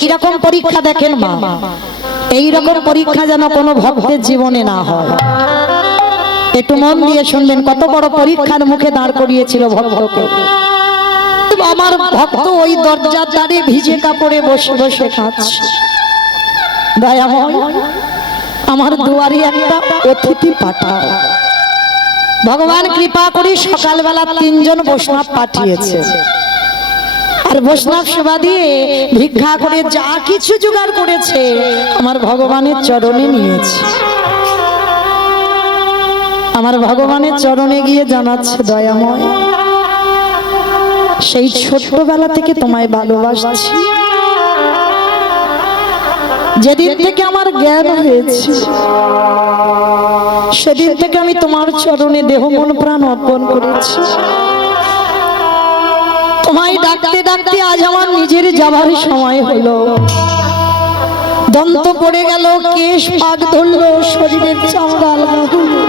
কিরকম পরীক্ষা দেখেন মা, এইরকম পরীক্ষা যেন কোনো ভক্তের জীবনে না হয়। একটু মন দিয়ে শুনবেন, কত বড় পরীক্ষার মুখে দাঁড় করিয়েছিল ভক্তকে। আমার ভক্ত ওই দরজার ধারে ভিজে কাপড়ে বসে বসে কাঁদছে। দয়াময়, আমার দুয়ারে একটা অতিথি পাঠাও। ভগবান কৃপা করে সকালবেলা 3 জন বৈষ্ণব পাঠিয়েছে, আর বৈষ্ণব সেবা দিয়ে ভিক্ষা করে যা কিছু জোগাড় করেছে আমার ভগবানের চরণে নিয়েছে। আমার ভগবানের চরণে গিয়ে জানাচ্ছে, দয়াময়, সেই ছোটবেলা থেকে তোমায় ভালোবাসছি। যেদিন থেকে আমার জ্ঞান হয়েছে সেদিন থেকে আমি তোমার চরণে দেহ মন প্রাণ অর্পণ করেছি। তোমায় ডাকতে ডাকতে আজ আমার নিজের যাবার সময় হলো। দন্ত পড়ে গেল, কেশ পাক ধরলো, শরীরের চামড়া আলগা হলো।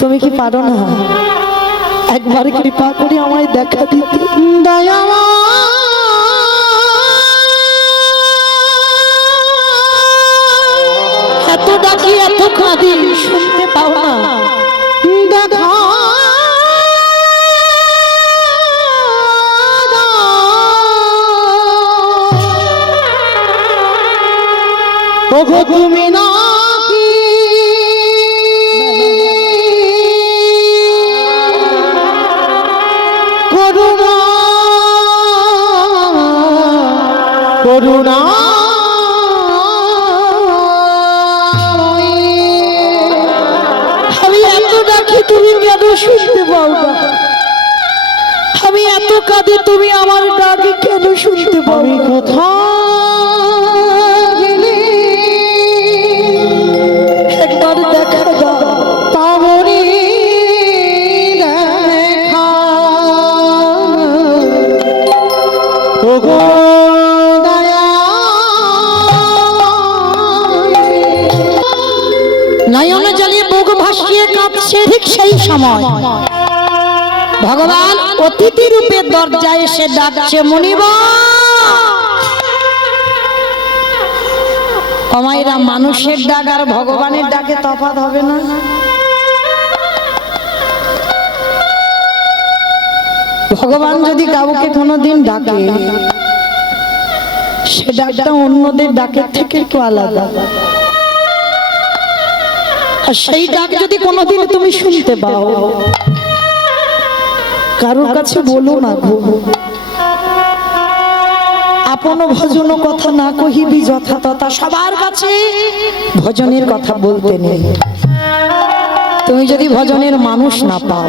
তুমি কি পারো না একবার কৃপা করে আমায় দেখা দিতে? দয়াময়, এত ডাকি এত কাঁদি, শুনতে পাও না? দেখা ওগো তুমি না কি করুণা করুণা আমি এত ডাকি তুমি কেন শুনতে পাও না? আমি এত কাঁদি, তুমি আমার ডাকি কেন শুনতে পাও? কথা একবার দেখা দাও, পাবনি দেখা ওগো দয়া। নয়নে জলে বুক ভাসিয়ে কাঁদছে, ঠিক সেই সময় ভগবান অতিথি রূপে দরজায় এসে ডাকছে, মুনিবা। আমায়রা মানুষের ডাক আর ভগবানের ডাকে তফাৎ হবে না? ভগবান যদি কাউকে কোনোদিন ডাকে, সে ডাকটা অন্যদের ডাকের থেকে একটু আলাদা। আর সেই ডাক যদি কোনোদিন তুমি শুনতে পাও, কারোর কাছে বলো না গো, আপন ভজন কথা না কহিবি যথা তথা। সবার কাছে ভজনের কথা বলতে নেই। তুমি যদি ভজনের মানুষ না পাও,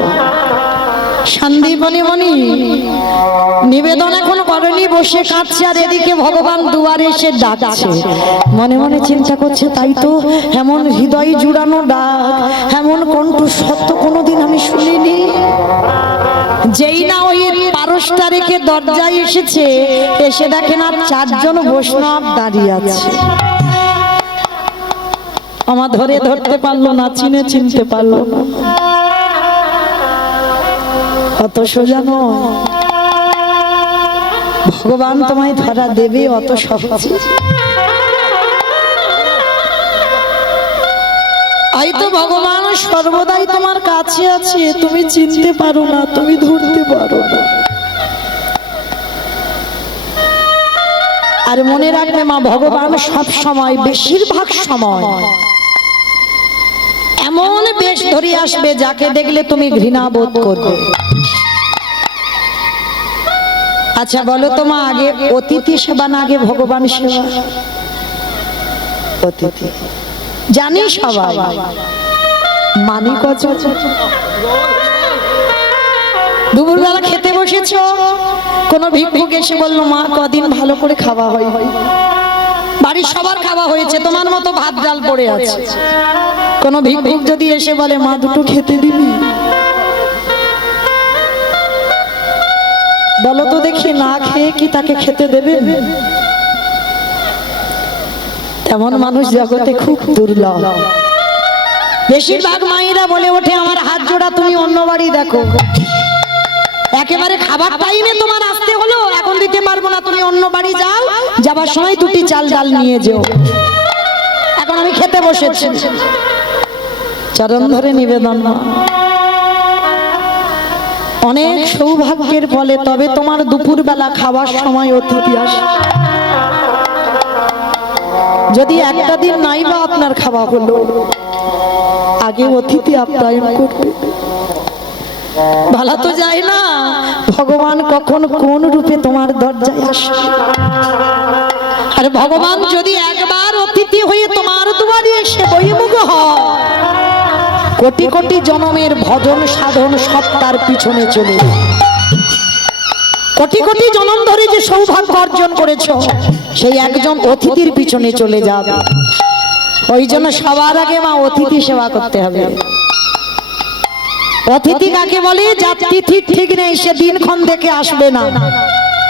সন্দীপনি মনি নিবেদন এখন করেনি, বসে কাঁদছে, আর এদিকে ভগবান দুয়ারে এসে ডাকছে। মনে মনে চিন্তা করছে, তাই তো, এমন হৃদয় জুড়ানো ডাক, এমন কণ্ঠ সত্য কোনোদিন আমি শুনিনি। যেই না ওই পারসটা রেখে দরজায় এসেছে, এসে দেখে না 4 জন বৈষ্ণব দাঁড়িয়ে আছে। আমার ধরে ধরতে পারলো না, চিনতে পারলো না। অত সোজা নয়, ভগবান তোমায় ধরা দেবে অত সহজ? হয়তো ভগবান সর্বদাই তোমার কাছে আছে, তুমি চিনতে পারো না, তুমি ধরতে পারো না। আর মনে রাখবে মা, ভগবান সব সময়, বেশিরভাগ সময় এমন বেশ ধরে আসবে যাকে দেখলে তুমি ঘৃণা বোধ করবে। আচ্ছা বলো তো মা, আগে অতিথি সেবা না আগে ভগবান সেবা? অতিথি জানি সবাই, মানি কত? দুপুরবেলা খেতে বসেছ, কোন ভিক্ষুক এসে বললো, মা কদিন ভালো করে খাওয়া হয়? বাড়ির সবার খাওয়া হয়েছে, তোমার মতো ভাত ডাল পড়ে আছে। কোন ভিক্ষুক যদি এসে বলে, মা দুটো খেতে দিবি? বলো তো দেখি, না খেয়ে কি তাকে খেতে দেবেন? এমন মানুষ জগতে খুব দুর্লভ। বেশিরভাগ মায়েরা বলে ওঠে, আমার হাত জোড়া, তুমি অন্য বাড়ি দেখো। একেবারে খাবার টাইমে তোমার আসতে হলো, এখন দিতে পারবো না, তুমি অন্য বাড়ি যাও, যাবার সময় দুটি চাল ডাল নিয়ে যেও, এখন আমি খেতে বসেছি। চরণ ধরে নিবেদন মা, অনেক সৌভাগ্যের ফলে তবে তোমার দুপুর বেলা খাবার সময় অতিথি আসে। যদি একটা দিন নাই বা আপনার খাওয়া হলো, আগে অতিথি আপ্যায়ন করবে। ভালো তো যায় না ভগবান কখন কোন রূপে তোমার দরজায় আসে। আর ভগবান যদি একবার অতিথি হয়ে তোমার দুয়ারে এসে বহির্মুখ হয়, কোটি কোটি জনমের ভজন সাধন সব তার পিছনে চলে। কোটি কোটি জনম ধরে যে সৌভাগ্য অর্জন করেছো, সেই একজন অতিথির পিছনে চলে যাবে। ওই জন্য সবার আগে মা অতিথি সেবা করতে হবে। অতিথি কাকে বলে? যার তিথি ঠিক নেই, সে দিনক্ষণ দেখে আসবে না।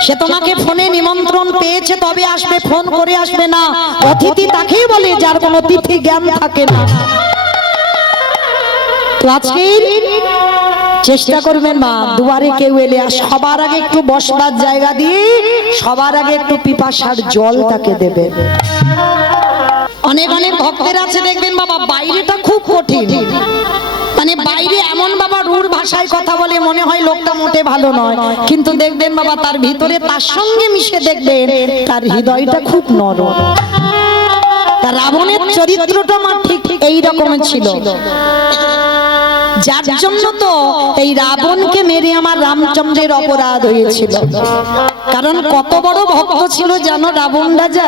সে তোমাকে ফোনে নিমন্ত্রণ পেয়েছে তবে আসবে, ফোন করে আসবে না। অতিথি তাকেই বলে যার কোনো তিথি জ্ঞান থাকে না। তো আজকে চেষ্টা করবেন মা, দুয়ারে কেউ এলে সবার আগে একটু বসবার জায়গা দিয়ে সবার আগে একটু পিপাসার জল তাকে দেবে। অনেক অনেক ভক্তের আছে দেখবেন বাবা, বাইরেটা খুব কঠিন, মানে বাইরে এমন বাবা রূঢ় ভাষায় কথা বলে মনে হয় লোকটা মোটে ভালো নয়, কিন্তু দেখবেন বাবা তার ভিতরে তার সঙ্গে মিশে দেখবেন তার হৃদয়টা খুব নরম। তার রাবণের চরিত্রটা মা ঠিক এই রকমের ছিল, যার জন্য তো এই রাবণকে মেরে আমার রামচন্দ্রের অপরাধ হয়েছিল। কারণ কত বড় ভক্ত ছিল জানো রাবণ রাজা?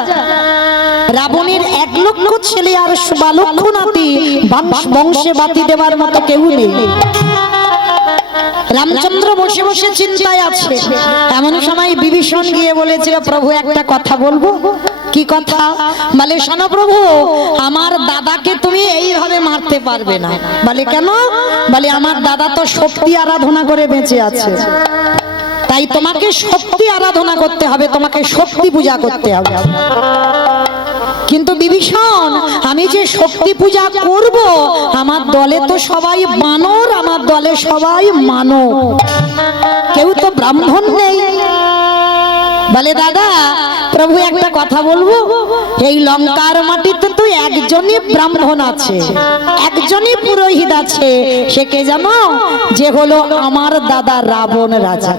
রাবণের 1 লক্ষ ছেলে আর 12 লক্ষ নাতি, বংশে বাতি দেওয়ার মতো কেউ নেই। রামচন্দ্র বসে বসে চিন্তায় আছে। এমন সময় বিভীষণ গিয়ে বলেছিল, প্রভু একটা কথা বলবো। কি কথা? বলে শোনো প্রভু, আমার দাদাকে তুমি এইভাবে মারতে পারবে না। বলে কেন? বলে আমার দাদা তো শক্তি আরাধনা করে বেঁচে আছে, তাই তোমাকে শক্তি আরাধনা করতে হবে, তোমাকে শক্তি পূজা করতে হবে। কিন্তু বিভীষণ, আমি যে শক্তি পূজা করব, আমার দলে তো সবাই বানর, আমার দলে সবাই মানব, কেউ তো ব্রাহ্মণ নেই। বলে দাদা প্রভু একটা কথা বলবো, এই লঙ্কার মাটিতে তো একজনই ব্রাহ্মণ আছে, একজনই পুরোহিত আছে, সে কে জানো? যে হলো আমার দাদা রাবণ রাজা।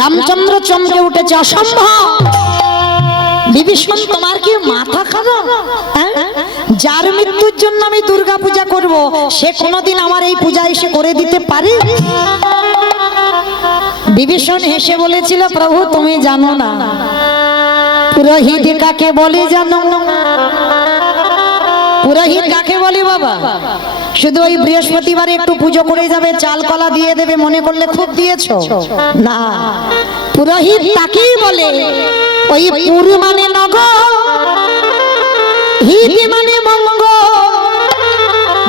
রামচন্দ্র চমকে উঠেছে, অসম্ভব। বিভীষণ তোমার কি মাথা খারাপ? যার মৃত্যুর জন্য আমি দুর্গা পূজা করব, সে কোনোদিন আমার এই পূজা এসে করে দিতে পারে? বিভীষণ হেসে বলেছিল, প্রভু তুমি জানো না পুরোহিত কাকে বলে? জানো পুরোহিত কাকে বলে বাবা? শুধু ওই বৃহস্পতিবারে একটু পুজো করে যাবে, চাল কলা দিয়ে দেবে মনে করলে খুব দিয়েছো না। পুরোহিত তাকেই বলে, ওই পুর মানে নগর, হিত মানে মঙ্গল,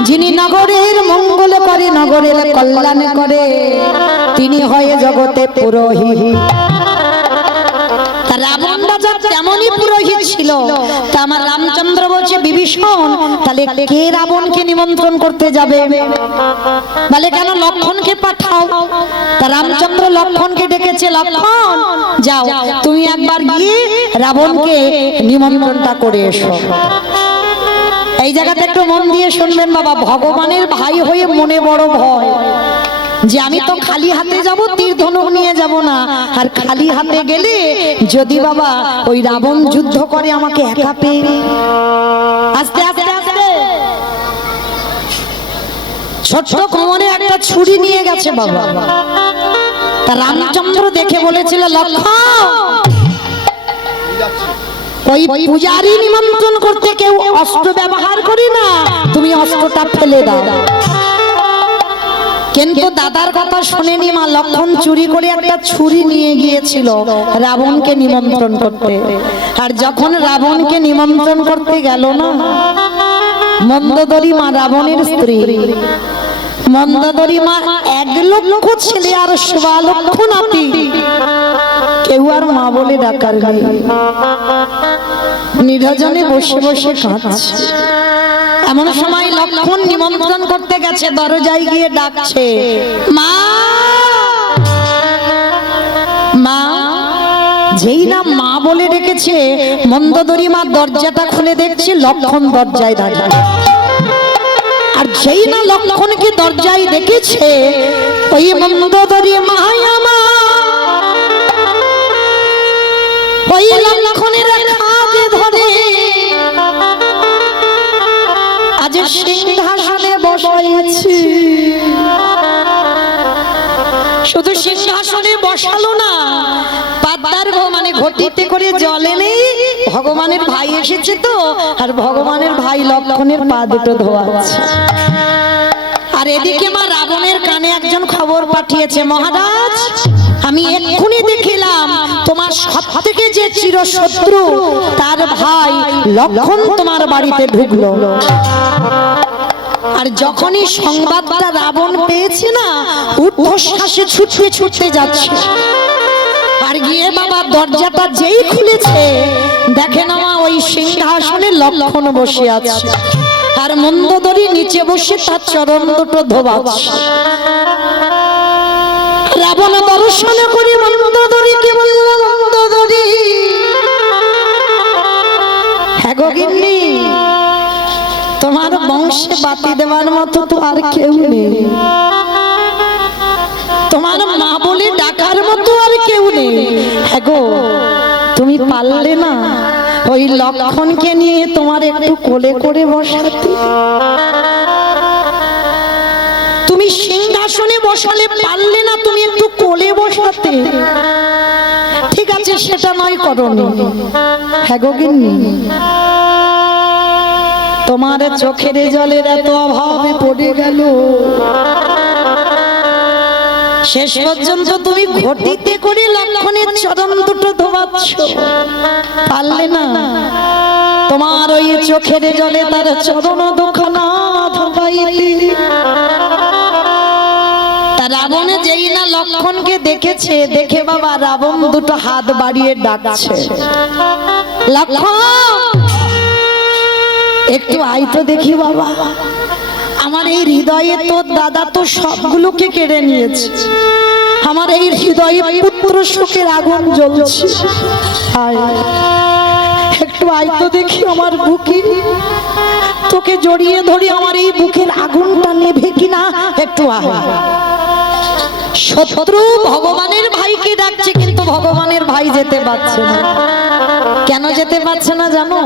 যিনি নগরের মঙ্গল করে, নগরের কল্যাণ করে, তিনি হয় জগতে পুরোহিত। রাবণ রাজা তেমনই পুরোহিত ছিল। তা আমার রামচন্দ্র বলছে, বিভীষণ তাহলে কে রাবণকে নিমন্ত্রণ করতে যাবে? বলে কেন, লক্ষণকে পাঠাও। তা রামচন্দ্র লক্ষণকে ডেকেছে, লক্ষণ যাও তুমি একবার গিয়ে রাবণকে নিমন্ত্রণটা করে এসো। এই জায়গাতে একটু মন দিয়ে শুনবেন বাবা, ভগবানের ভাই হয়ে মনে বড় ভয় যে আমি তো খালি হাতে যাব, তীর ধনুক নিয়ে যাব না। আর খালি হাতে গেলে যদি বাবা ওই রাবণ যুদ্ধ করে আমাকে একা পেয়ে, আস্তে আস্তে আস্তে ছোট্ট কোমরে একটা ছুরি নিয়ে গেছে বাবা। তা রামচন্দ্র দেখে বলেছিল, লক্ষণ ওই পূজারী নিমন্ত্রণ করতে কেউ অস্ত্র ব্যবহার করি না, তুমি অস্ত্রটা ফেলে দাও। কিন্তু দাদার কথা শুনেনি মা, লক্ষণ চুরি করে একটা ছুরি নিয়ে গিয়েছিল রাবণকে নিমন্ত্রণ করতে। আর যখন রাবণকে নিমন্ত্রণ করতে গেল না, মন্দোদরী মা রাবণের স্ত্রী, মন্দোদরী মা 1 লক্ষ ছেলে আর 12 লক্ষ নাতি, কেউ আর মা বলে ডাকার নেই, নির্জনে বসে বসে কাঁদছে। এমন সময় লক্ষণ নিমন্ত্রণ করতে গেছে, দরজায় গিয়ে ডাকছে, মা যেই না মা বলে ডেকেছে, মন্দোদরী মা দরজাটা খুলে দেখছে লক্ষণ দরজায় দাঁড়িয়ে। আর যেই না লক্ষণকে দরজায় দেখেছে, ওই মন্দোদরী মা ওই লক্ষণের হাতে ধরে আজ সিংহাসনে বসাইছি। শুধু সিংহাসনে বসালো না, পাদ্দার মানে ঘটিতে করে জল এনে ভগবানের ভাই এসেছে তো, আর ভগবানের ভাই লক্ষণের পা দুটো ধোয়াচ্ছে। আর এদিকে মা রাবণের কানে একজন খবর পাঠিয়েছে, মহারাজ আমি এক্ষুনি দেখিলাম তোমার সবথেকে যে চিরশত্রু তার ভাই লক্ষণ তোমার বাড়িতে ঢুকলো। আর যখনই সংবাদটা রাবণ পেয়েছে না, ঊর্ধ্বশ্বাসে ছুটতে ছুটতে যাচ্ছে। আর গিয়ে বাবা দরজাটা যেই খুলেছে, দেখে না মা ওই সিংহাসনে লক্ষণ বসে আছে, আর মন্দোদরী নিচে বসে তার চরণ দুটো ধোবাচ্ছে। রাবণ দর্শন করে মন্দোদরীকে বলল, মন্দোদরী হ্যাঁ গো গিন্নি, তোমার বংশে বাতি দেওয়ার মতো তো আর কেউ নেই, তোমার মা বলে ডাকার মতো আর কেউ নেই। হ্যাঁ গো, তুমি পারলে না ওই লক্ষণকে নিয়ে তোমার একটু কোলে করে বসাতে? তুমি সিংহাসনে বসালে পারলে না তুমি একটু কোলে বসাতে? ঠিক আছে, সেটা নয় করনি। হ্যাঁ গো গিন্নি, তোমার চোখের জলের এত অভাবে পড়ে গেল, শেষ পর্যন্ত তুমি ঘটিতে করে লক্ষণের চরণ দুটো ধোবাচ্ছ, পারলে না তোমার ওই চোখের জলে তার চরণ দুখানা ধোবাইতে? তা রাবণ যেই না লক্ষণকে দেখেছে, দেখে বাবা রাবণ দুটো হাত বাড়িয়ে ডাকছে, লক্ষণ একটু আয় তো দেখি বাবা, আমার এই হৃদয়ে তোর দাদা তো সবগুলোকে কেড়ে নিয়েছে, আমার এই হৃদয়ে পুত্র শোকের আগুন জ্বলছে, আয় একটু আয় তো দেখি আমার বুকে, তোকে জড়িয়ে ধরে আমার এই বুকের আগুনটা নেভে কিনা, একটু আয়। শত্রু ভগবানের ভাইকে ডাকছে, কিন্তু ভগবানের ভাই যেতে পারছে না। কেন যেতে পারছে না জানো?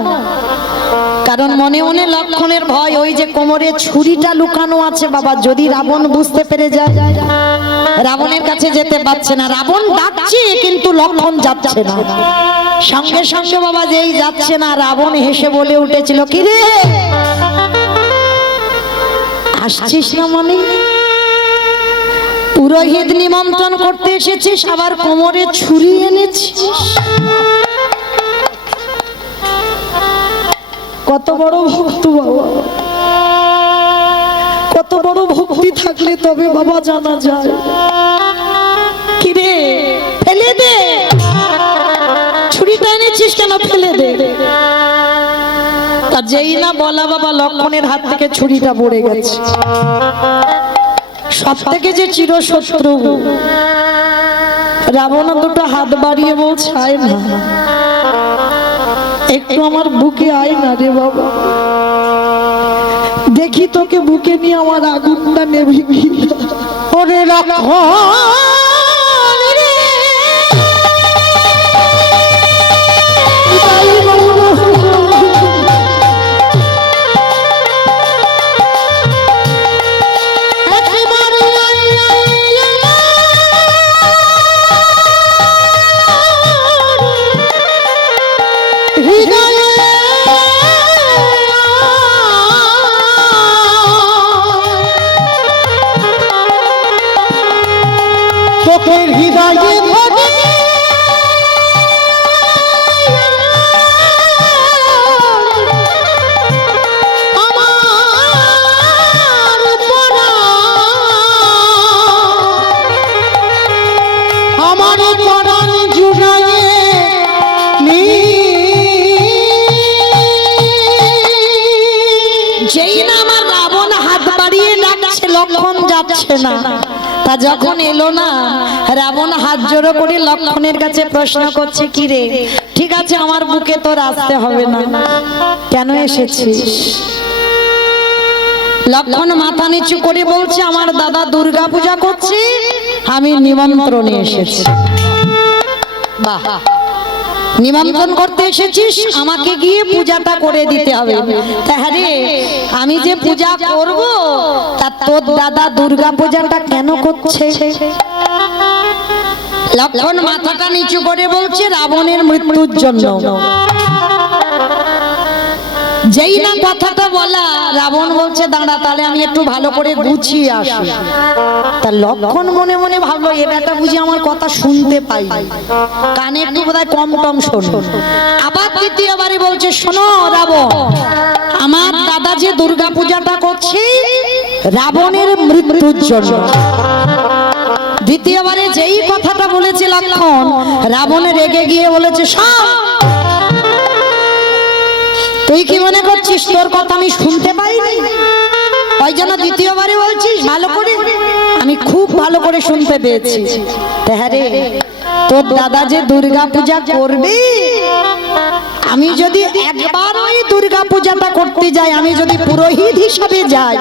কারণ মনে মনে লক্ষণের ভয়, ওই যে কোমরে ছুরিটা লুকানো আছে বাবা, যদি রাবণ বুঝতে পেরে যায়, রাবণের কাছে যেতে পারছে না। রাবণ ডাকছে কিন্তু লক্ষণ যাচ্ছে না। সঙ্গে সঙ্গে বাবা যেই যাচ্ছে না, রাবণ হেসে বলে উঠেছিল, কি রে আসছিস না? মনে পুরোহিত নিমন্ত্রণ করতে এসেছিস, আবার কোমরে ছুরি এনেছিস? কত বড় ভক্ত বাবা, কত বড় ভক্তি থাকলে তবে বাবা জানা যায়। কিরে ফেলে দে, ছুরিটা এনেছিস কেন? ফেলে দে। তা যেই না বলা বাবা, লক্ষণের হাত থেকে ছুরিটা পড়ে গেছে। সব থেকে যে চিরশত্রু রাবণ দুটো হাত বাড়িয়ে বলছে, আয় না, একটু আমার বুকে আয় না রে বাবা, দেখি তোকে বুকে নিয়ে আমার আগুনটা নেভে গিয়ে। ওরে চোখের হৃদয়ে আমার পরাণ জুড়ায়ে যেই না আমার রাবণ হাত বাড়িয়ে ডাকছে, লক্ষণ যাচ্ছে না। তা যখন এলো না, রাবণ হাত জোড়ো করে লক্ষণের কাছে প্রশ্ন করছে, কি রে, ঠিক আছে আমার বুকে তোর আসতে হবে না, কেন এসেছিস? লক্ষণ মাথা নিচু করে বলছে, আমার দাদা দুর্গা পূজা করছে, আমি নিমন্ত্রণে এসেছি। বাহ, নিমন্ত্রণ করতে এসেছিস, আমাকে গিয়ে পূজাটা করে দিতে হবে। তাহলে আমি যে পূজা করব, তা তোর দাদা দুর্গা পূজাটা কেন করছে? লক্ষণ মাথাটা নিচু করে বলছে, রাবণের মৃত্যুর জন্য। যেই না কথাটা বলা, রাবণ বলছে, দাঁড়া তাহলে আমি একটু ভালো করে গুছিয়ে আসি। তা লক্ষণ মনে মনে ভাবলো, এ বেটা বুঝি আমার কথা শুনতে পাই, কানে একটু বোধহয় কম কম শোনো। আবার দ্বিতীয়বারে বলছে, শোনো রাবণ, আমার দাদা যে দুর্গা পূজাটা করছে রাবণের মৃত্যুর জন্য। দ্বিতীয়বারে যেই কথাটা বলেছে লক্ষণ, রাবণ রেগে গিয়ে বলেছে, তুই কি মনে করছিস তোর কথা আমি শুনতে পাইনি? ওই জন্য দ্বিতীয়বারে বলছিস ভালো করে? আমি খুব ভালো করে শুনতে পেয়েছি। তাহলে তোর দাদা যে দুর্গা পূজা করবে, আমি যদি একবার ওই দুর্গা পূজাটা করতে যাই, আমি যদি পুরোহিত হিসাবে যাই,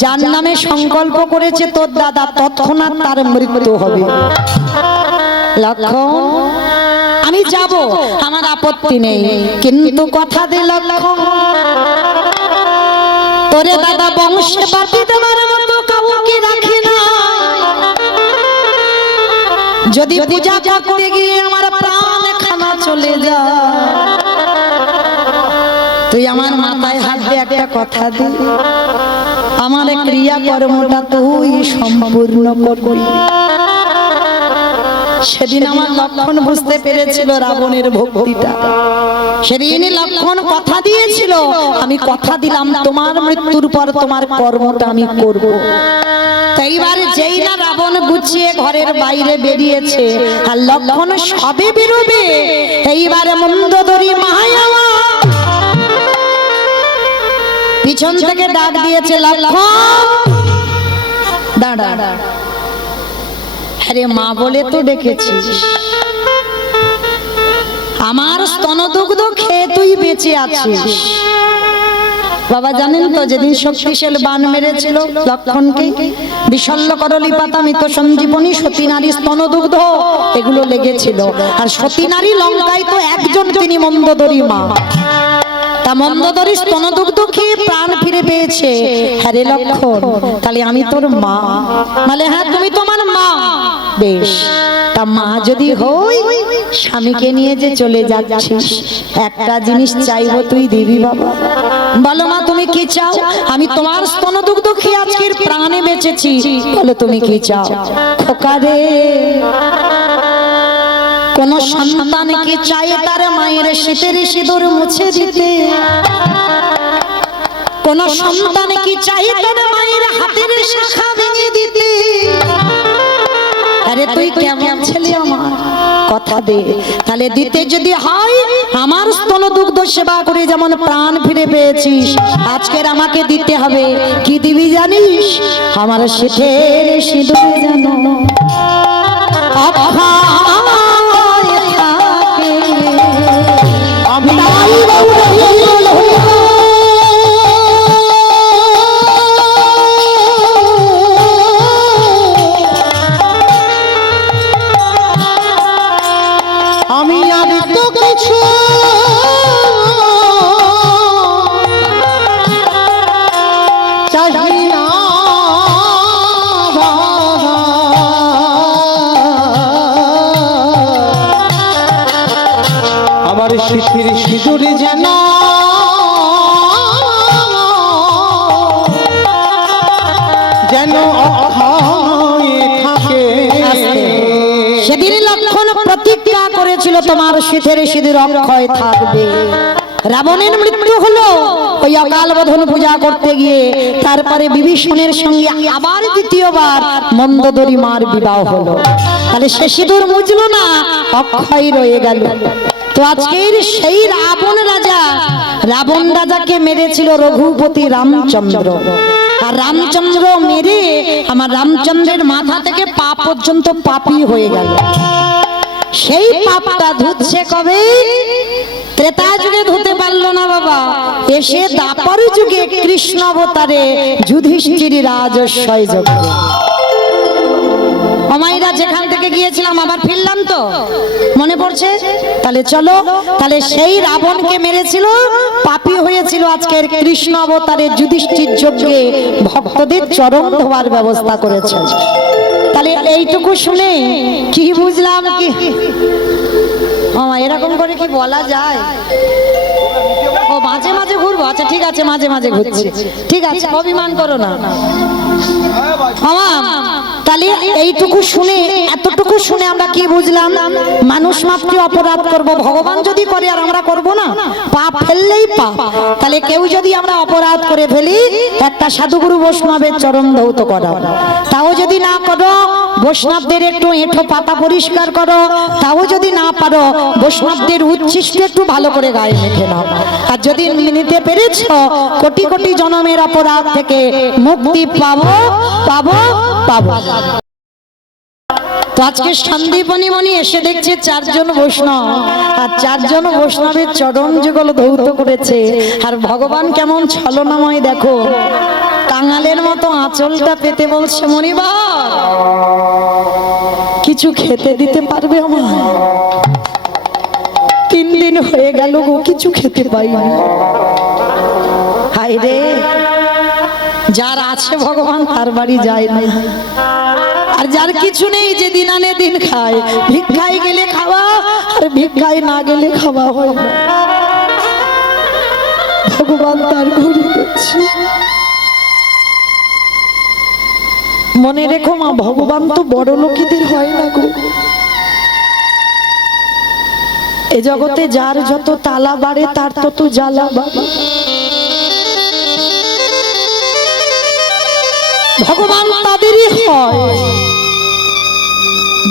যার নামে সংকল্প করেছে তোর দাদা, তৎক্ষণাৎ তার মৃত্যু হবে। লক্ষণ, আমি যাব, আমার আপত্তি নেই, কিন্তু কথা দে লক্ষণ, তোরে দাদা বংশে বাতি দেওয়ার মতো কাউকে রাখে না। যদি পূজা করতে গিয়ে আমার প্রাণ খানা চলে যায়, তুই আমার মাথায় হাত দিয়ে একটা কথা দে, আমার ক্রিয়া কর্মটা তুই সম্পূর্ণ করবি। সেদিন আমার লক্ষণ বুঝতে পেরেছিল রাবণের ভক্তিটা। সেদিন লক্ষণ কথা দিয়েছিল, আমি কথা দিলাম তোমার মৃত্যুর পর তোমার কর্মটা আমি করব। এইবার যেই না রাবণ গুছিয়ে ঘরের বাইরে বেরিয়েছে, আর লক্ষণ সবে বেরোবে, এইবার মন্দোদরী মায়া পিছন থেকে ডাক দিয়েছে, লক্ষণ দাঁড়া। আরে মা বলে তো ডেকেছিস, আমার স্তনদুগ্ধ খেয়ে তুই বেঁচে আছিস। বাবা জানেন তো, যেদিন শক্তিশালী বান মেরেছিল লক্ষণকে, বিশল্য করলি পাতা, মৃত সঞ্জীবনী, সতী নারী স্তনদুগ্ধ, এগুলো লেগেছিল। আর সতী নারী লঙ্কায় তো একজন, তিনি মন্দোদরী মা। তা মন্দোদরী স্তনদুগ্ধ খেয়ে প্রাণ ফিরে পেয়েছে। হ্যাঁ রে লক্ষণ, তাহলে আমি তোর মা? মানে হ্যাঁ, তুমি তোমার মা। বেশ, তা মা যদি হই, স্বামীকে নিয়ে যে চলে যাচ্ছিস, একটা জিনিস চাইবো, তুই দিবি বাবা? বলো মা, তুমি কি চাও? আমি তোমার স্তনদুগ্ধ খেয়ে আজকের প্রাণে বেঁচেছি, বলো তুমি কি চাও? খোকা রে, কোন সন্তানকে চায় তার মায়ের শীতের সিঁদুর মুছে দিতে, কোন সন্তানকে চায় তার মায়ের হাতের শাখা ভেঙে দিতে। আরে তুই কেমন ছেলে আমার, কথা দে। তাহলে দিতে যদি হয়, আমার স্তনদুগ্ধ সেবা করে যেমন প্রাণ ফিরে পেয়েছিস, আজকের আমাকে দিতে হবে। কি দিবি জানিস? আমার শীতের সিঁদুর যেন আমি আর তো কিছু চাই না, আমার শীতের সিঁদুরে যেন থাকে। সেদিন লক্ষণ প্রতিজ্ঞা করেছিল, তোমার শীতের সিঁদুর অক্ষয় থাকবে। রাবণের মৃত্যু হলো ওই অকাল বোধন পূজা করতে গিয়ে। তারপরে বিভীষণের সঙ্গে আবার দ্বিতীয়বার মন্দোদরী মার বিবাহ হলো। তাহলে সে সিঁদুর মুজলো না, অক্ষয় রয়ে গেল। তো আজকের সেই রাবণ রাজাকে মেরেছিল রঘুপতি রামচন্দ্র। আর আমার রামচন্দ্র মেরে আমার রামচন্দ্রের মাথা থেকে পা পর্যন্ত পাপী হয়ে গেল। সেই পাপটা ধুচ্ছে কবে? ত্রেতা যুগে ধুতে পারলো না বাবা, এসে দ্বাপর যুগে কৃষ্ণ অবতারে যুধিষ্ঠির রাজস্বয় যজ্ঞে। অমাইরা যেখান থেকে গিয়েছিলাম আবার ফিরলাম তো, মনে পড়ছে? তাহলে চলো, তাহলে সেই রাবণকে মেরেছিল, পাপী হয়েছিল, আজকের কৃষ্ণ অবতারে যুধিষ্ঠির যজ্ঞে ভক্তদের চরণ ধোয়ার ব্যবস্থা করেছে। তাহলে এইটুকু শুনে কি বুঝলাম? কি এরকম করে কি বলা যায়? ও মাঝে মাঝে ঘুরবো, আচ্ছা ঠিক আছে, মাঝে মাঝে ঘুরছি, ঠিক আছে, অভিমান করো না। তাহলে এইটুকু শুনে, এতটুকু শুনে আমরা কি বুঝলাম? মানুষ মাত্র অপরাধ করব, ভগবান যদি করে আর আমরা করব না, পাপ ফেললেই পাপ। তাহলে কেউ যদি আমরা অপরাধ করে ফেলি, একটা সাধুগুরু বৈষ্ণবের চরণ ধৌত করা, তাও যদি না করো বৈষ্ণবদের একটু এঁঠো পাতা পরিষ্কার করো, তাও যদি না পারো বৈষ্ণবদের উচ্ছিষ্ট একটু ভালো করে গায়ে মেখে নাও। আর যদি নিতে পেরেছ, কোটি কোটি জন্মের অপরাধ থেকে মুক্তি পাবো পাবো পাবো। তো আজকে সন্দীপনী মণি এসে দেখছে চারজন বৈষ্ণব, আর চারজন বৈষ্ণবের চরণ যুগল ধৌত করেছে। আর ভগবান কেমন ছলনাময় দেখো, কাঙালের মতো আঁচলটা পেতে বলছে, মণিবার কিছু খেতে দিতে পারবে আমার? 3 দিন হয়ে গেল গো, কিছু খেতে পাইনি। হায় রে, যার আছে ভগবান তার বাড়ি যায় না, আর যার কিছু নেই যে দিন আনে দিন খায়। ভিক্ষায় গেলে খাওয়া, আর ভিক্ষায় না গেলে খাওয়া হয় না। ভগবান তার ঘুরে গেছে। মনে রেখো মা, ভগবান তো বড় লোকেদের হয় না গো। এ জগতে যার যত তালা বাড়ে তার তত জ্বালা বাড়ে। ভগবান তাদেরই হয়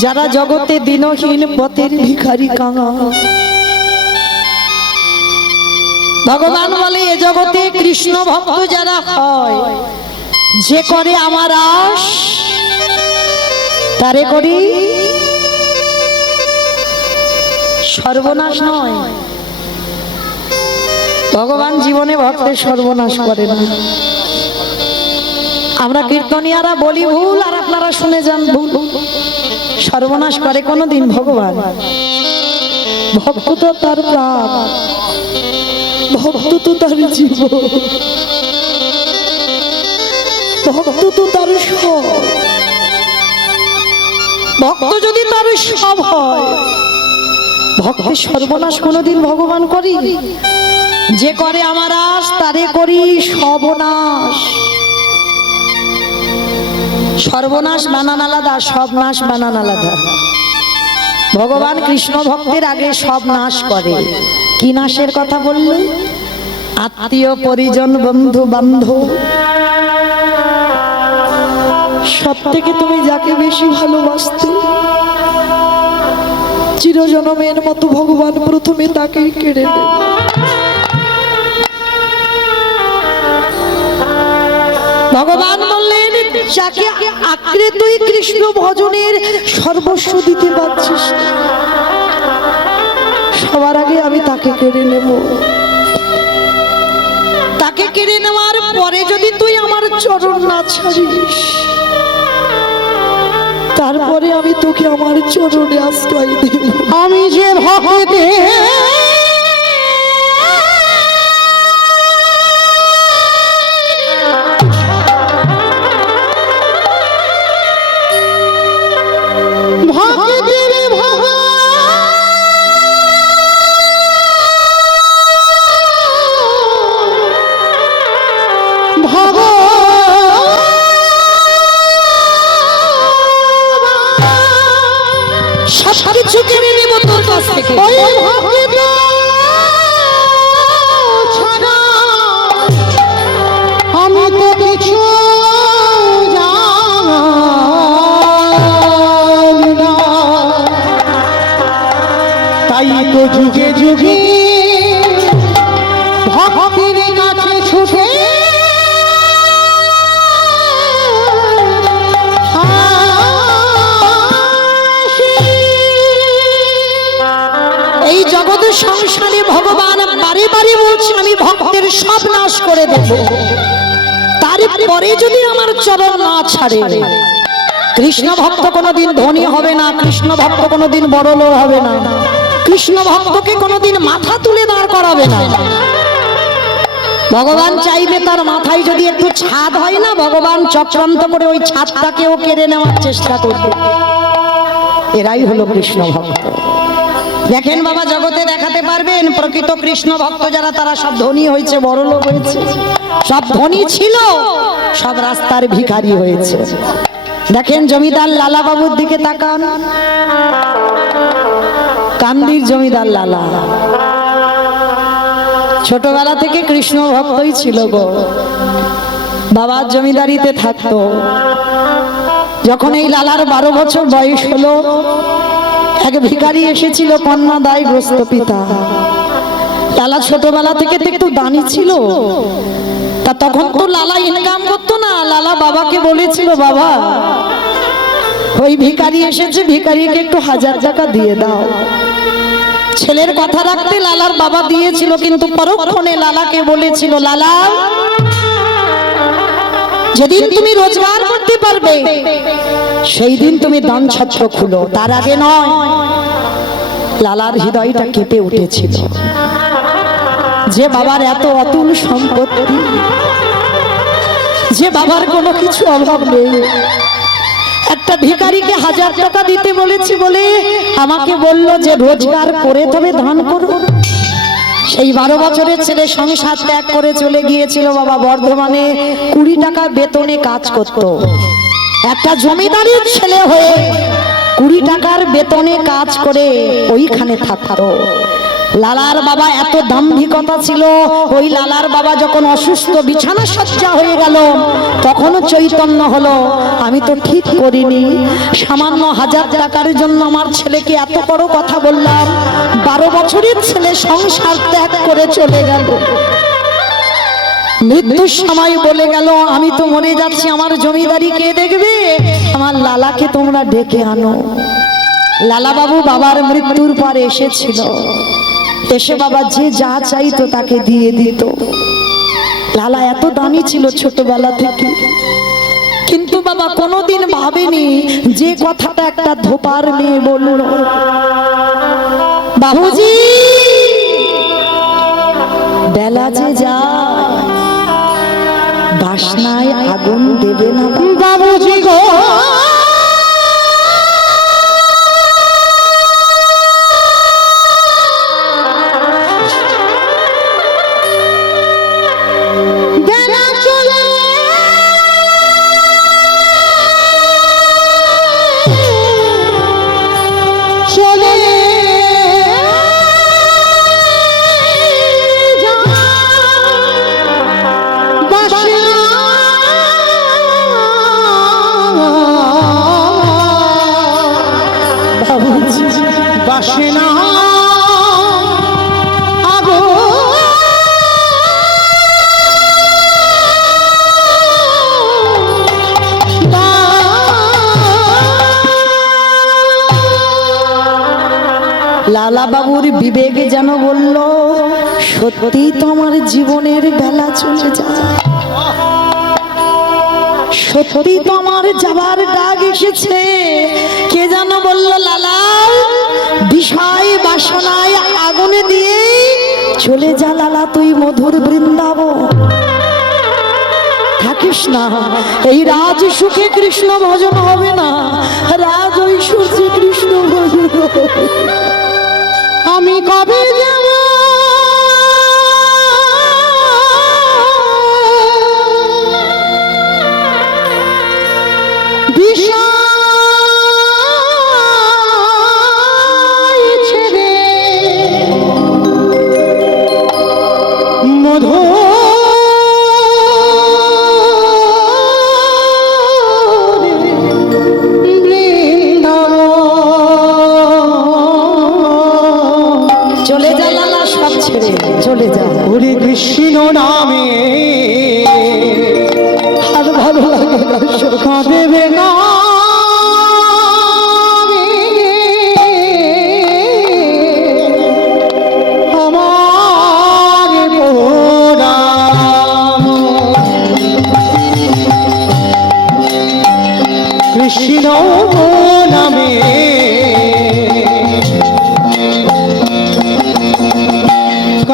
যারা জগতে দিনহীন পথের ভিখারি কাঙাল। ভগবান বলে এ জগতে কৃষ্ণ ভক্ত যারা হয়, যে করে আমার আশ তারে করি সর্বনাশ নয়। ভগবান জীবনে ভক্তের সর্বনাশ করে না। আমরা কীর্তনিয়ারা বলি ভুল, আর আপনারা শুনে যান ভুল। সর্বনাশ করে কোনদিন ভগবান? ভক্ত তো তার প্রাণ, ভক্ত তো তার জীবন, ভক্ত তো তার সব। ভক্ত যদি তার সব হয়, ভক্তের সর্বনাশ কোনদিন ভগবান করি? যে করে আমার আশ তারে করি সর্বনাশ। সর্বনাশ বানান আলাদা, সব নাশ বানান আলাদা। ভগবান কৃষ্ণ ভক্তের আগে সব নাশ করে। কি নাশের কথা বলল? আত্মীয় পরিজন বন্ধু বান্ধব, সব থেকে তুমি যাকে বেশি ভালোবাসতে, চিরজনমের মতো ভগবান প্রথমে তাকেই কেড়ে নেবে। ভগবান বললেন, যাকে আঁকড়ে তুই কৃষ্ণ ভজনের সর্বস্ব দিতে পারছিস, সবার আগে আমি তাকে কেড়ে নেব। তাকে কেড়ে নেওয়ার পরে যদি তুই আমার চরণ না ছাড়িস, তারপরে আমি তোকে আমার চরণে আশ্রয় দেব। আমি যে ভক্তে সবকিছু কেড়ে নেব তোর কাছ থেকে। আমি তো কিছু জানি না, তাই তো যুগে যুগে ভক্তির কাছে ছুটে সংসারে ভগবান বারে বারে বলছে আমি ভক্তের সব নাশ করে দেব, তারপরে যদি আমার চরণ না ছাড়ে, কৃষ্ণ ভক্ত কোনোদিন ধনী হবে না, কৃষ্ণ ভক্ত কোনোদিন বড় লোক হবে না, কৃষ্ণ ভক্তকে কোনোদিন মাথা তুলে দাঁড় করাবে না। ভগবান চাইবে তার মাথায় যদি একটু ছাদ হয় না, ভগবান চক্রান্ত করে ওই ছাদটাকেও কেড়ে নেওয়ার চেষ্টা করবে। এরাই হলো কৃষ্ণ ভক্ত। দেখেন বাবা, জগতে দেখাতে পারবেন প্রকৃত কৃষ্ণ ভক্ত যারা, তারা সব ধনী হয়েছে, বড় লোক হয়েছে? সব ধনী ছিল, সব রাস্তার ভিখারি হয়েছে। দেখেন জমিদার লালা বাবুর দিকে তাকান, কান্দির জমিদার লালা ছোটবেলা থেকে কৃষ্ণ ভক্তই ছিল গো। বাবার জমিদারিতে থাকতো। যখন এই লালার 12 বছর বয়স হলো, এক ভিখারি এসেছিল, কন্যা দায়গ্রস্ত পিতা। লালা ছোটবেলা থেকে তো একটু দানি ছিল, তা তখন তো লালা ইনকাম করতো না। লালা বাবাকে বলেছিল, বাবা ওই ভিখারি এসেছে, ভিখারিকে একটু 1000 টাকা দিয়ে দাও। ছেলের কথা রাখতে লালার বাবা দিয়েছিল, কিন্তু পরক্ষণে লালাকে বলেছিল, লালা যেদিন তুমি রোজগার করতে পারবে সেই দিন তুমি দান ছত্র খুলো, তার আগে নয়। লালার হৃদয়টা কেঁপে উঠেছিল যে বাবার এত অতুল সম্পত্তি, যে বাবার কোনো কিছু অভাব নেই, একটা ভিখারিকে 1000 টাকা দিতে বলেছি বলে আমাকে বলল যে রোজগার করে তবে দান করো। সেই 12 বছরের ছেলে সংসার ত্যাগ করে চলে গিয়েছিল বাবা বর্ধমানে, 20 টাকা বেতনে কাজ করত। একটা জমিদারের ছেলে হয়ে 20 টাকার বেতনে কাজ করে ওইখানে থাকতো। লালার বাবা এত দাম্ভিকতা ছিল, ওই লালার বাবা যখন অসুস্থ বিছানা সজ্জা হয়ে গেল, তখনও চৈতন্য হলো, আমি তো ঠিক করিনি, সামান্য 1000 টাকার জন্য আমার ছেলেকে এত বড় কথা বললাম। 12 বছরের ছেলে সংসার ত্যাগ করে চলে গেল। মৃত্যুর সময় বলে গেল, আমি তো মরে যাচ্ছি, আমার জমিদারি কে দেখবে? আমার লালাকে তোমরা ডেকে আনো। লালা বাবু বাবার মৃত্যুর পর এসেছিল, এসে বাবা যে যা চাইতো তাকে দিয়ে দিত। লালা এত দামি ছিল ছোটবেলা থেকে, কিন্তু বাবা কোনোদিন ভাবেনি যে কথাটা একটা ধোপার মেয়ে বলল, বাবুজি বেলা যে যায় বাসনায় আগুন দেবে না বাবুজি গো। বাসনা লালা বাবুর বিবেক যেন বলল, সত্যি তো আমার জীবনের বেলা চলে যায়, সত্যি তো আমার যাবার ডাক এসেছে। কে যেন বলল, লালা বিষয় বাসনায় আগুনে দিয়ে চলে যা লালা, তুই মধুর বৃন্দাবন থাকিস না। এই রাজ সুখে কৃষ্ণ ভজন হবে না, রাজ ঐশ্বর্যে কৃষ্ণ ভজন হবে। আমি কবে যাব বিষয় ছেড়ে মধু চলে যা লালা, সব ছেড়ে চলে যা। হরে কৃষ্ণ নামে আর ভালো লাগে না, কাঁদেবে না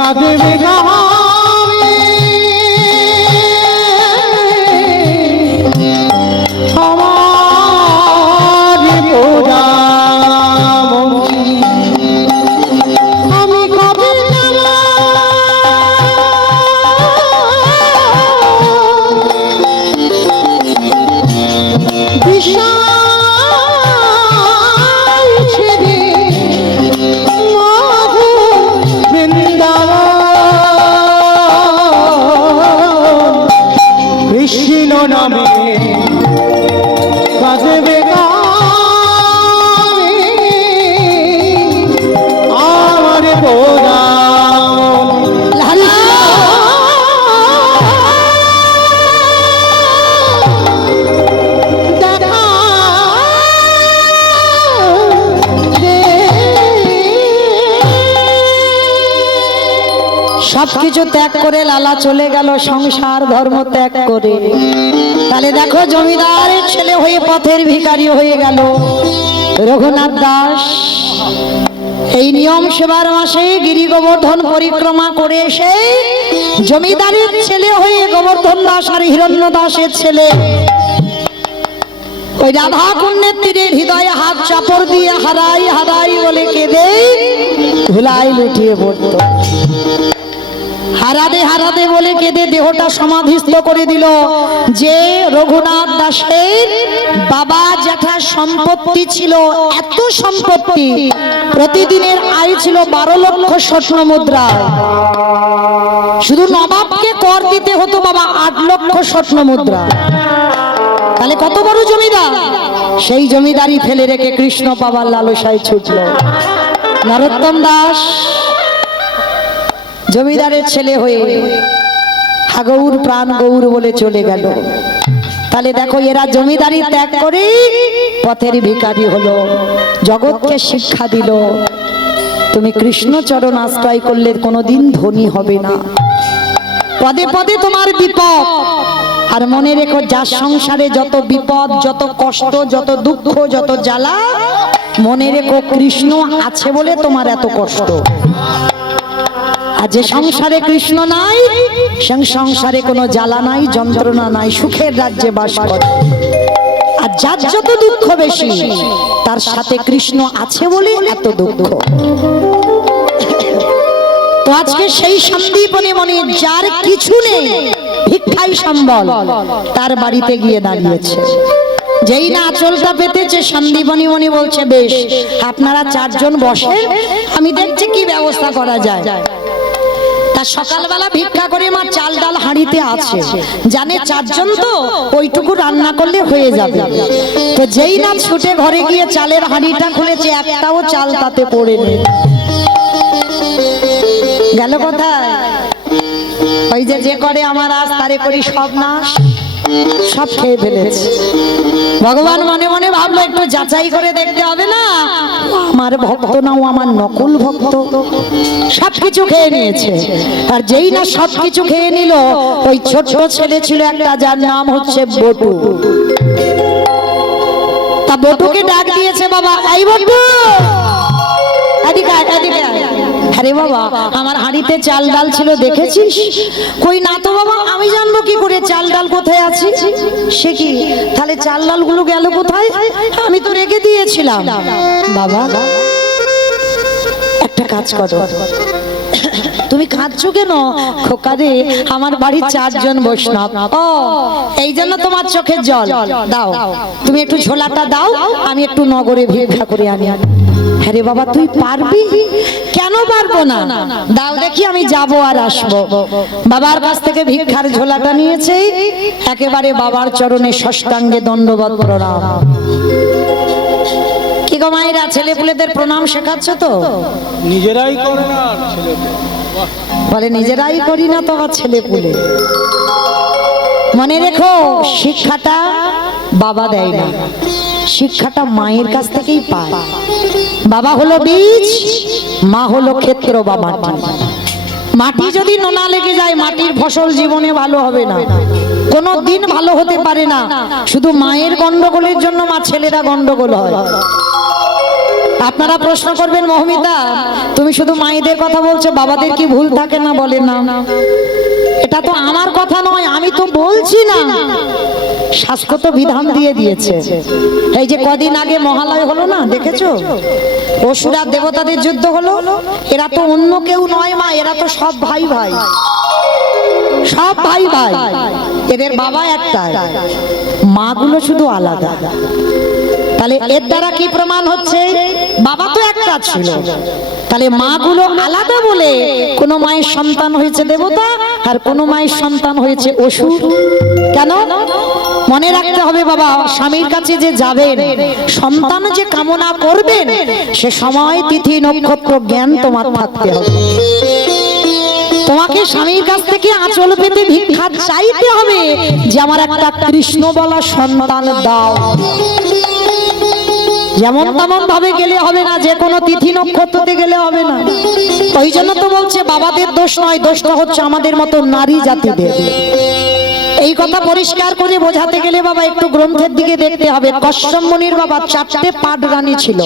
কাঁদবে গামে আমার পোড়ামনি। আমি কবে যাব বিশাল ছেড়ে মাধু বৃন্দাবন, কৃষ্ণ নামে কাঁদবে গামে আমার পোড়ামনি। লালা দেখা দে। সবকিছু ত্যাগ করে লালা চলে গেল সংসার ধর্ম ত্যাগ করে। তাহলে দেখো জমিদারের ছেলে হয়ে পথের ভিখারি হয়ে গেল রঘুনাথ দাস। এই নিয়ম সেবার মাসে গিরি গোবর্ধন পরিক্রমা করে এসে জমিদারের ছেলে হয়ে গোবর্ধন দাস আর হিরণ্য দাসের ছেলে ওই রাধা কুণ্ডের তীরে হৃদয়ে হাত চাপড় দিয়ে হারাই হারাই বলে কেঁদে ধুলাই লুটিয়ে পড়ত। হারাদে হারাদে বলে কেঁদে দেহটা সমাধিস্থ করে দিল। যে রঘুনাথ দাসের বাবা জ্যাঠার সম্পত্তি ছিল, এত সম্পত্তি, প্রতিদিনের আয় ছিল 12 লক্ষ স্বর্ণ মুদ্রা। শুধু নবাবকে কর দিতে হতো বাবা 8 লক্ষ স্বর্ণ মুদ্রা। তাহলে কত বড় জমিদার! সেই জমিদারি ফেলে রেখে কৃষ্ণ পাবার লালসায় ছুটল নরোত্তম দাস জমিদারের ছেলে হয়ে হাগৌর প্রাণ গৌর বলে চলে গেল। তাহলে দেখো এরা জমিদারি ত্যাগ করে পথের ভিখারি হলো, জগৎকে শিক্ষা দিল তুমি কৃষ্ণ চরণ আশ্রয় করলে কোনোদিন ধনী হবে না, পদে পদে তোমার বিপদ। আর মনে রেখো যার সংসারে যত বিপদ, যত কষ্ট, যত দুঃখ, যত জ্বালা, মনে রেখো কৃষ্ণ আছে বলে তোমার এত কষ্ট। আর যে সংসারে কৃষ্ণ নাই, সে সংসারে কোনো জ্বালা নাই, যন্ত্রণা নাই, সুখের রাজ্যে বাস করে। আর যার যত দুঃখ বেশি, তার সাথে কৃষ্ণ আছে বলে এত দুঃখ। তো আজকে সেই সন্দীপনী মনে যার কিছু নেই, ভিক্ষাই সম্বল, তার বাড়িতে গিয়ে দাঁড়িয়েছে। যেই না আঁচলটা পেতেছে, সন্দীপনী মনি বলছে বেশ আপনারা 4 জন বসে, আমি দেখছি কি ব্যবস্থা করা যায়। তা সকালবেলা ভিক্ষা করে মা চাল ডাল হাঁড়িতে আছে, জানে 4 জন তো ওইটুকু রান্না করলে হয়ে যাবে। তো যেই না ছুটে ঘরে গিয়ে চালের হাঁড়িটা খুলেছে, একটাও চাল তাতে পড়ে নেই। গেল কোথায়? ওই যে করে আমার আজ তারে করি সব নাশ, সব খেয়ে ফেলেছে। ভগবান মনে মনে ভাবলো একটু যাচাই করে দেখতে হবে না, আমার ভক্ত না ও আমার নকল ভক্ত। সবকিছু খেয়ে নিয়েছে। আর যেই না সবকিছু খেয়ে নিল, ওই ছোট ছেলে ছিল একটা, যার নাম হচ্ছে বটু। তা বটুকে ডাক দিয়েছে, বাবা এই বটু এদিকে আয়, এদিকে আয়। আরে বাবা আমার হাঁড়িতে চাল ডাল ছিল দেখেছিস? কই না তো বাবা, আমি জানবো কি করে চাল ডাল কোথায় আছে? সে কি তাহলে চাল ডাল গুলো গেল কোথায়? আমি তো রেখে দিয়েছিলাম। বাবা একটা কাজ করো, তুমি কাঁদছো কেন? খোকা রে, আমার বাড়ির 4 জন বৈষ্ণব, ও এই জন্য তোমার চোখের জল। দাও তুমি একটু ঝোলাটা দাও, আমি একটু নগরে ভিক্ষা করে আনি। আরে বাবা তুই পারবি? কেন পারবো না, দাও দেখি, আমি যাব আর আসবো। বাবার কাছ থেকে ভিক্ষার ঝোলাটা নিয়েছে, একেবারে বাবার চরণে ষষ্ঠাঙ্গে দণ্ডবত প্রণাম। কি গো মায়েরা, ছেলে পুলেদের প্রণাম শেখাচ্ছ তো? নিজেরাই করে না ছেলে বলে নিজেরাই করি না তো আবার ছেলে পুলে। মনে রেখো শিক্ষাটা বাবা দেয় না, শিক্ষাটা মায়ের কাছ থেকেই পায়। বাবা হলো বীজ, মা হলো ক্ষেত্র বা মাটি। মাটি যদি নোনা লেগে যায়, মাটির ফসল জীবনে ভালো হবে না, কোনো দিন ভালো হতে পারে না। শুধু মায়ের গন্ডগোলের জন্য মা ছেলেরা গন্ডগোল হয়। আপনারা প্রশ্ন করবেন, মহমিতা তুমি শুধু মায়েদের কথা বলছো, বাবাদের কি ভুল থাকে না? বলে না, এটা তো আমার কথা নয়, আমি তো বলছি না, শাস্ত্র তো বিধান দিয়ে দিয়েছে। এই যে কদিন আগে মহালয় হলো না, দেখেছো? অসুর আর দেবতাদের যুদ্ধ হলো। এরা তো অন্য কেউ নয় মা, এরা তো সব ভাই ভাই, সব ভাই ভাই। এদের বাবা একটাই, মাগুলো শুধু আলাদা। তাহলে এর দ্বারা কি প্রমাণ হচ্ছে? বাবা তো একটা ছিল, তাহলে মাগুলো আলাদা বলে কোন মায়ের সন্তান হয়েছে দেবতা আর কোন মায়ের সন্তান হয়েছে অসুর। কেন? মনে রাখতে হবে বাবা, স্বামীর কাছে যে যাবেন, সন্তান যে কামনা করবেন, সে সময় তিথি নক্ষত্র জ্ঞান তোমার থাকতে হবে। তোমাকে স্বামীর কাছ থেকে আঁচল পেতে ভিক্ষা চাইতে হবে যে আমার একটা কৃষ্ণ বলা সন্তান দাও। যেমন তেমন ভাবে গেলে হবে না, যে কোনো তিথি নক্ষত্রতে গেলে হবে না। ওই জন্য তো বলছে বাবাদের দোষ নয়, দোষটা হচ্ছে আমাদের মতো নারী জাতিদের। এই কথা পরিষ্কার করে বোঝাতে গেলে বাবা একটু গ্রন্থের দিকে দেখতে হবে। কশ্যপ মুনির বাবা 4টে পাট রানী ছিল,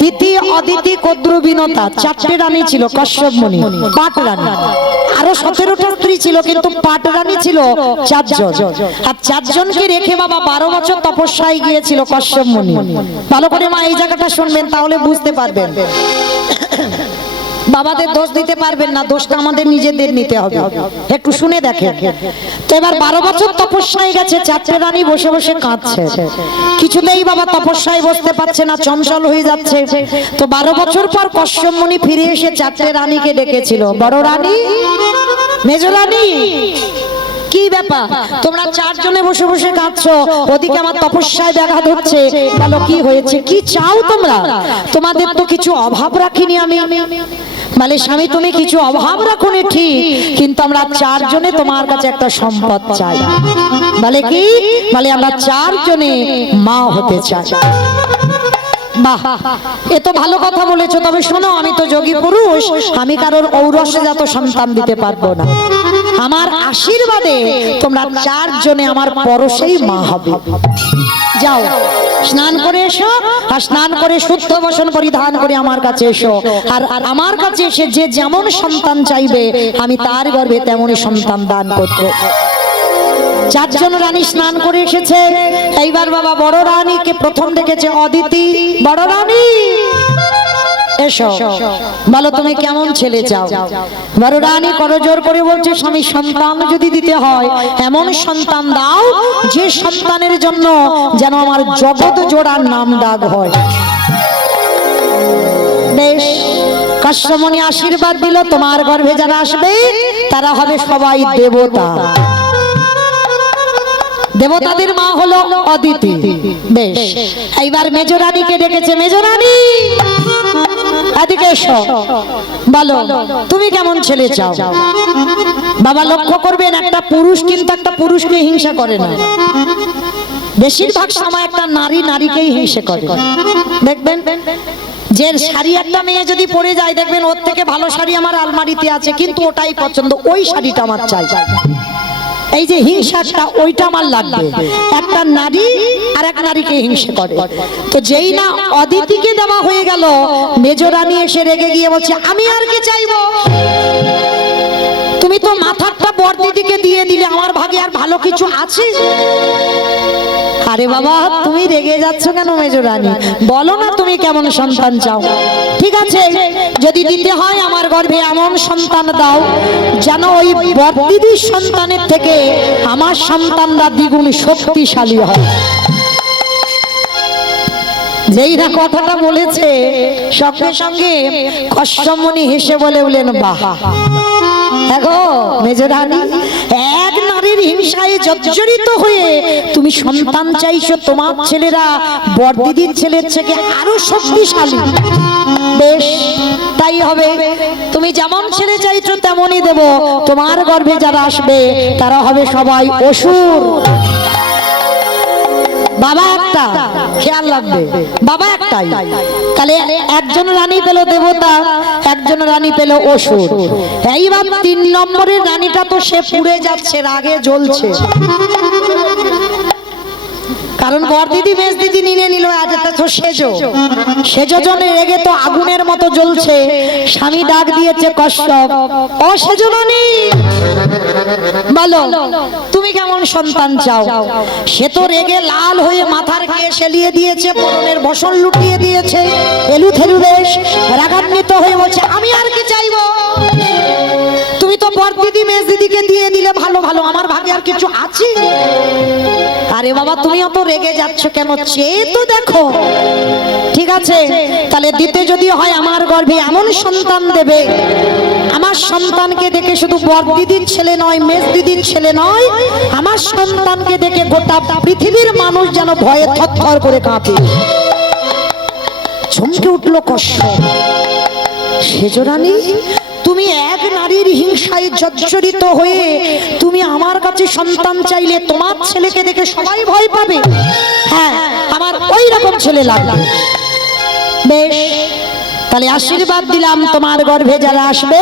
দিতি, অদিতি, কদ্রু, বিনতা, 4টে রানী ছিল কশ্যপ মুনি, পাট রানী। আরো 17টা স্ত্রী ছিল, কিন্তু পাট রানী ছিল 4 জন। আর 4 জনকে রেখে বাবা 12 বছর তপস্যায় গিয়েছিল কশ্যপ মুনি। ভালো করে মা এই জায়গাটা শুনবেন, তাহলে বুঝতে পারবেন। বাবাদের দোষ দিতে পারবেন না, দোষটা আমাদের নিজেদের নিতে হবে। একটু শুনে দেখেন তো। এবার 12 বছর তপস্যায় গেছে, 4টে রানী বসে বসে কাঁদছে, কিছুতেই বাবা তপস্যায় বসতে পারছে না, চঞ্চল হয়ে যাচ্ছে। তো 12 বছর পর কশ্যপ মুনি ফিরে এসে 4টে রানীকে ডেকেছিল, বড় রানী, মেজ রানী, কি ব্যাপার তোমরা 4 জনে বসে বসে কাঁদছো, ওদিকে আমার তপস্যায় ব্যাঘাত হচ্ছে, বলো কি হয়েছে, কি চাও তোমরা? তোমাদের তো কিছু অভাব রাখিনি আমি। বলে স্বামী তুমি কিছু অভাব রাখোনি ঠিক, কিন্তু আমরা 4 জনে তোমার কাছে একটা সম্পদ চাই। বলে কি? বলে আমরা 4 জনে মা হতে চাই। বাহ, এ তো ভালো কথা বলেছো, তবে শোনো আমি তো যোগী পুরুষ, আমি কারোর ঔরসজাত সন্তান দিতে পারবো না। আমার আশীর্বাদে তোমরা 4 জনে আমার পরশেই মা হবে। যাও স্নান করে এসো, আর স্নান করে শুদ্ধ বসন পরিধান করে আমার কাছে এসো। আর আমার কাছে এসে যে যেমন সন্তান চাইবে আমি তার গর্ভে তেমনই সন্তান দান করব। 4 জন রানী স্নান করে এসেছে। এইবার বাবা বড় রানীকে প্রথম ডেকেছে, অদিতি, বড় রানী এসো, বলো তুমি কেমন ছেলে চাও? বড় রানী করজোর করে বলছে, স্বামী সন্তান যদি দিতে হয় এমন সন্তান দাও যে সন্তানের জন্য যেন আমার জগৎ জোড়ার নাম ডাক হয়। বেশ, কশ্যপ মুনি আশীর্বাদ দিল, তোমার গর্ভে যারা আসবে তারা হবে সবাই দেবতা। দেবতাদের মা হলো অদিতি। বেশ, এইবার মেজ রানীকে ডেকেছে, মেজ রানী এদিকে এসো, বলো তুমি কেমন ছেলে চাও? বাবা লক্ষ্য করবেন, একটা পুরুষ কিন্তু একটা পুরুষকে হিংসা করে না, বেশিরভাগ সময় একটা নারী নারীকেই হিংসা করে। দেখবেন যে শাড়ি একটা মেয়ে যদি পরে যায়, দেখবেন ওর থেকে ভালো শাড়ি আমার আলমারিতে আছে, কিন্তু ওটাই পছন্দ, ওই শাড়িটা আমার চাই। এই যে হিংসাটা, ওইটা আমার লাগবে। একটা নারী আর এক নারীকে হিংসা করে। তো যেই না অদিতিকে দেওয়া হয়ে গেল, মেজ রানী এসে রেগে গিয়ে বলছে, আমি আর কি চাইবো? তুমি তো মাথাটা বড়দিদিকে দিয়ে দিলে, আমার ভাগে আর ভালো কিছু আছে? আরে বাবা তুমি রেগে যাচ্ছ কেন মেজ রানী? বলো না তুমি কেমন সন্তান চাও। ঠিক আছে, যদি দিতে হয় আমার গর্ভে এমন সন্তান দাও যেন ওই বড়দিদির সন্তানের থেকে আমার সন্তানরা দ্বিগুণ শক্তিশালী হয়। যেই না কথাটা বলেছে, সঙ্গে সঙ্গে কশ্যপ মুনি হেসে বলে উঠলেন, বাহ দেখো মেজ রানী, এক নারীর হিংসায় জর্জরিত হয়ে তুমি সন্তান চাইছো, তোমার ছেলেরা বড়দিদির ছেলের থেকে আরো শক্তিশালী। বেশ তাই হবে, তুমি যেমন ছেলে চাইছো তেমনই দেব। তোমার গর্ভে যারা আসবে তারা হবে সবাই অসুর। বাবা একটা, খেয়াল রাখবে, বাবা একটাই। তাহলে একজন রানী পেল দেবতা, একজন রানী পেল অসুর। এইবার 3 নম্বরের রানীটা তো সে পুড়ে যাচ্ছে, রাগে জ্বলছে। কারণ বর দিদি মেজ দিদি নিয়ে নিল, আজ এটা তো সেজো, সেজো জনে রেগে তো আগুনের মতো জ্বলছে। স্বামী ডাক দিয়েছে কশ্যপ, ও সেজো রানী বলো তুমি কেমন সন্তান চাও? সে তো রেগে লাল হয়ে মাথার কেশ এলিয়ে দিয়েছে, পরনের বসন লুটিয়ে দিয়েছে, এলু থেলু দেশ রাগান্বিত হয়ে বলছে আমি আর কি চাইবো? তুমি তো বর দিদি মেজ দিদিকে দিয়ে দিলে ভালো ভালো, আমার ভাগে আর কিছু আছে? আরে বাবা তুমি অত রেগে যাচ্ছ কেন? চেয়ে তো দেখো। ঠিক আছে তাহলে দিতে যদি হয় আমার গর্ভে এমন সন্তান দেবে, আমার সন্তানকে দেখে শুধু বর দিদির ছেলে নয়, মেজ দিদির ছেলে নয়, আমার সন্তানকে দেখে গোটা পৃথিবীর মানুষ যেন ভয়ে থরথর করে কাঁপে। চমকে উঠলো কশ্যপ। সেজো রানী তুমি এক নারীর হিংসায় জর্জরিত হয়ে তুমি আমার কাছে সন্তান চাইলে, তোমার ছেলেকে দেখে সবাই ভয় পাবে। হ্যাঁ আমার ওই রকম ছেলে লাগবে। বেশ তাহলে আশীর্বাদ দিলাম, তোমার গর্ভে যারা আসবে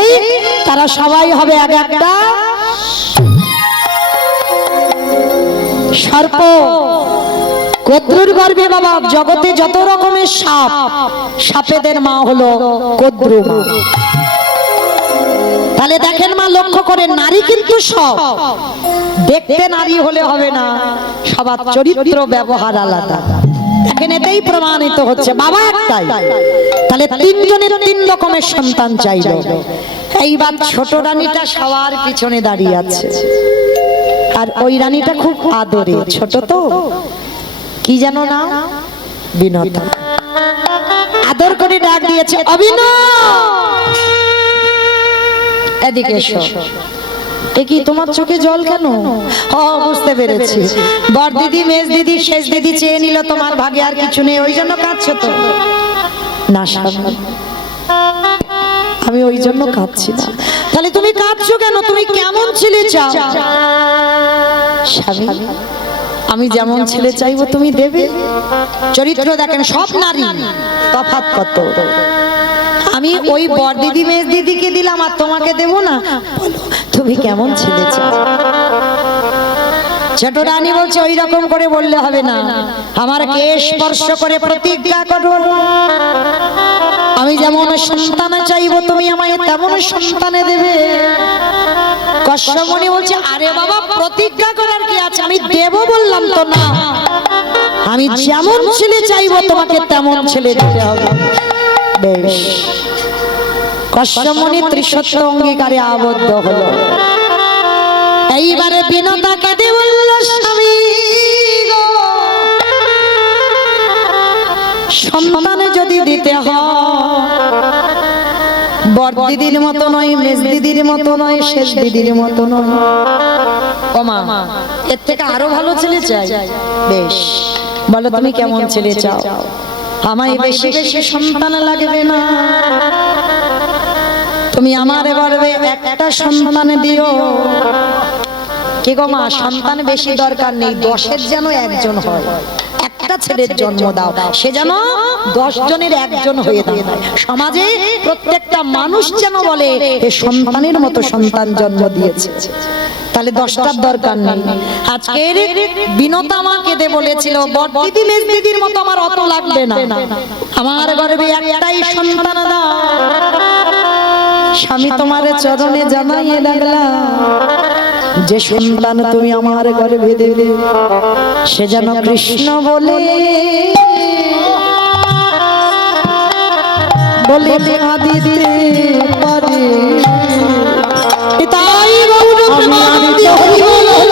তারা সবাই হবে এক একটা সর্প। কদ্রুর গর্ভে বাবা জগতে যত রকমের সাপ, সাপেদের মা হলো কদ্রু মা। তাহলে দেখেন মা লক্ষ্য করে, নারী কিন্তু সব, দেখতে নারী হলে হবে না, সবার চরিত্র ব্যবহার আলাদা। দেখেন এটাই প্রমাণিত হচ্ছে বাবা একটাই, তাহলে তিনজনের তিন রকমের সন্তান চাইলো। এইবার ছোট রানীটা সবার পিছনে দাঁড়িয়ে আছে, আর ওই রানীটা খুব আদরে, ছোট তো, কি জানো না, বিনতা। আদর করে ডাক দিয়েছে অভিনয়, এদিকে এসো। এ কি তোমার চোখে জল কেন? ও বুঝতে পেরেছি, বর দিদি মেজ দিদি শেষ দিদি চেয়ে নিল, তোমার ভাগে আর কিছু নেই, ওই জন্য কাঁদছো তো? না স্বামী আমি ওই জন্য কাঁদছি না। তাহলে তুমি কাঁদছো কেন? তুমি কেমন ছেলে চাও? স্বামী আমি যেমন ছেলে চাইবো তুমি দেবে। চরিত্র দেখেন, সব নারী তফাৎ কত। আমি ওই বর দিদি মেজ দিদিকে দিলাম আর তোমাকে দেব না? তুমি কেমন ছেলে চাও? ছোট রানী বলছে ওই রকম করে বললে হবে না, আমার কেশ স্পর্শ করে প্রতিজ্ঞা করো, আমি যেমন সন্তান চাইবো তুমি আমায় তেমন সন্তানে দেবে। কশ্যপমণি বলছে আরে বাবা প্রতিজ্ঞা করার কি আছে, আমি দেব বললাম তো না, আমি যেমন ছেলে চাইবো তোমাকে তেমন ছেলে দিতে হবে। বেশ কশ্যপমণি ত্রিসত্য অঙ্গীকারে আবদ্ধ হলো। এইবারে বিনতাকে দিয়ে বলল স্বামী গো, সন্তানে যদি দিতে হয় বর দিদির মতো নয়, মেজ দিদির মতো নয়, শেষ দিদির মতো নয়, ও মা এর থেকে আরো ভালো ছেলে চাই। বেশ বলো তুমি কেমন ছেলে চাও? আমায় বেশি বেশি সন্তান লাগবে না, তুমি আমার গর্ভে একটা সন্তান দিও। কি গো মা সন্তান বেশি দরকার নেই, 10-এর যেন একজন হয়, একটা ছেলের জন্ম দাও, সে যেন 10 জনের একজন হয়ে দাঁড়ায়। সমাজে প্রত্যেকটা মানুষ যেন বলে এ সন্তানের মতো সন্তান জন্ম দিয়েছে। তাহলে 10টার দরকার নেই। আজকের বিনতা মা কেঁদে বলেছিল বর দিদি মেজ দিদির মতো আমার অত লাগবে না, আমার গর্ভে একটাই সন্তান দাও। স্বামী তোমার চরণে জানাইয়ে লাগলাম, যে সন্তান তুমি আমার গর্ভে দেবে সে যেন কৃষ্ণ বলে বলে দিতে পারে। তাই গৌর প্রেমানন্দে হরি বল।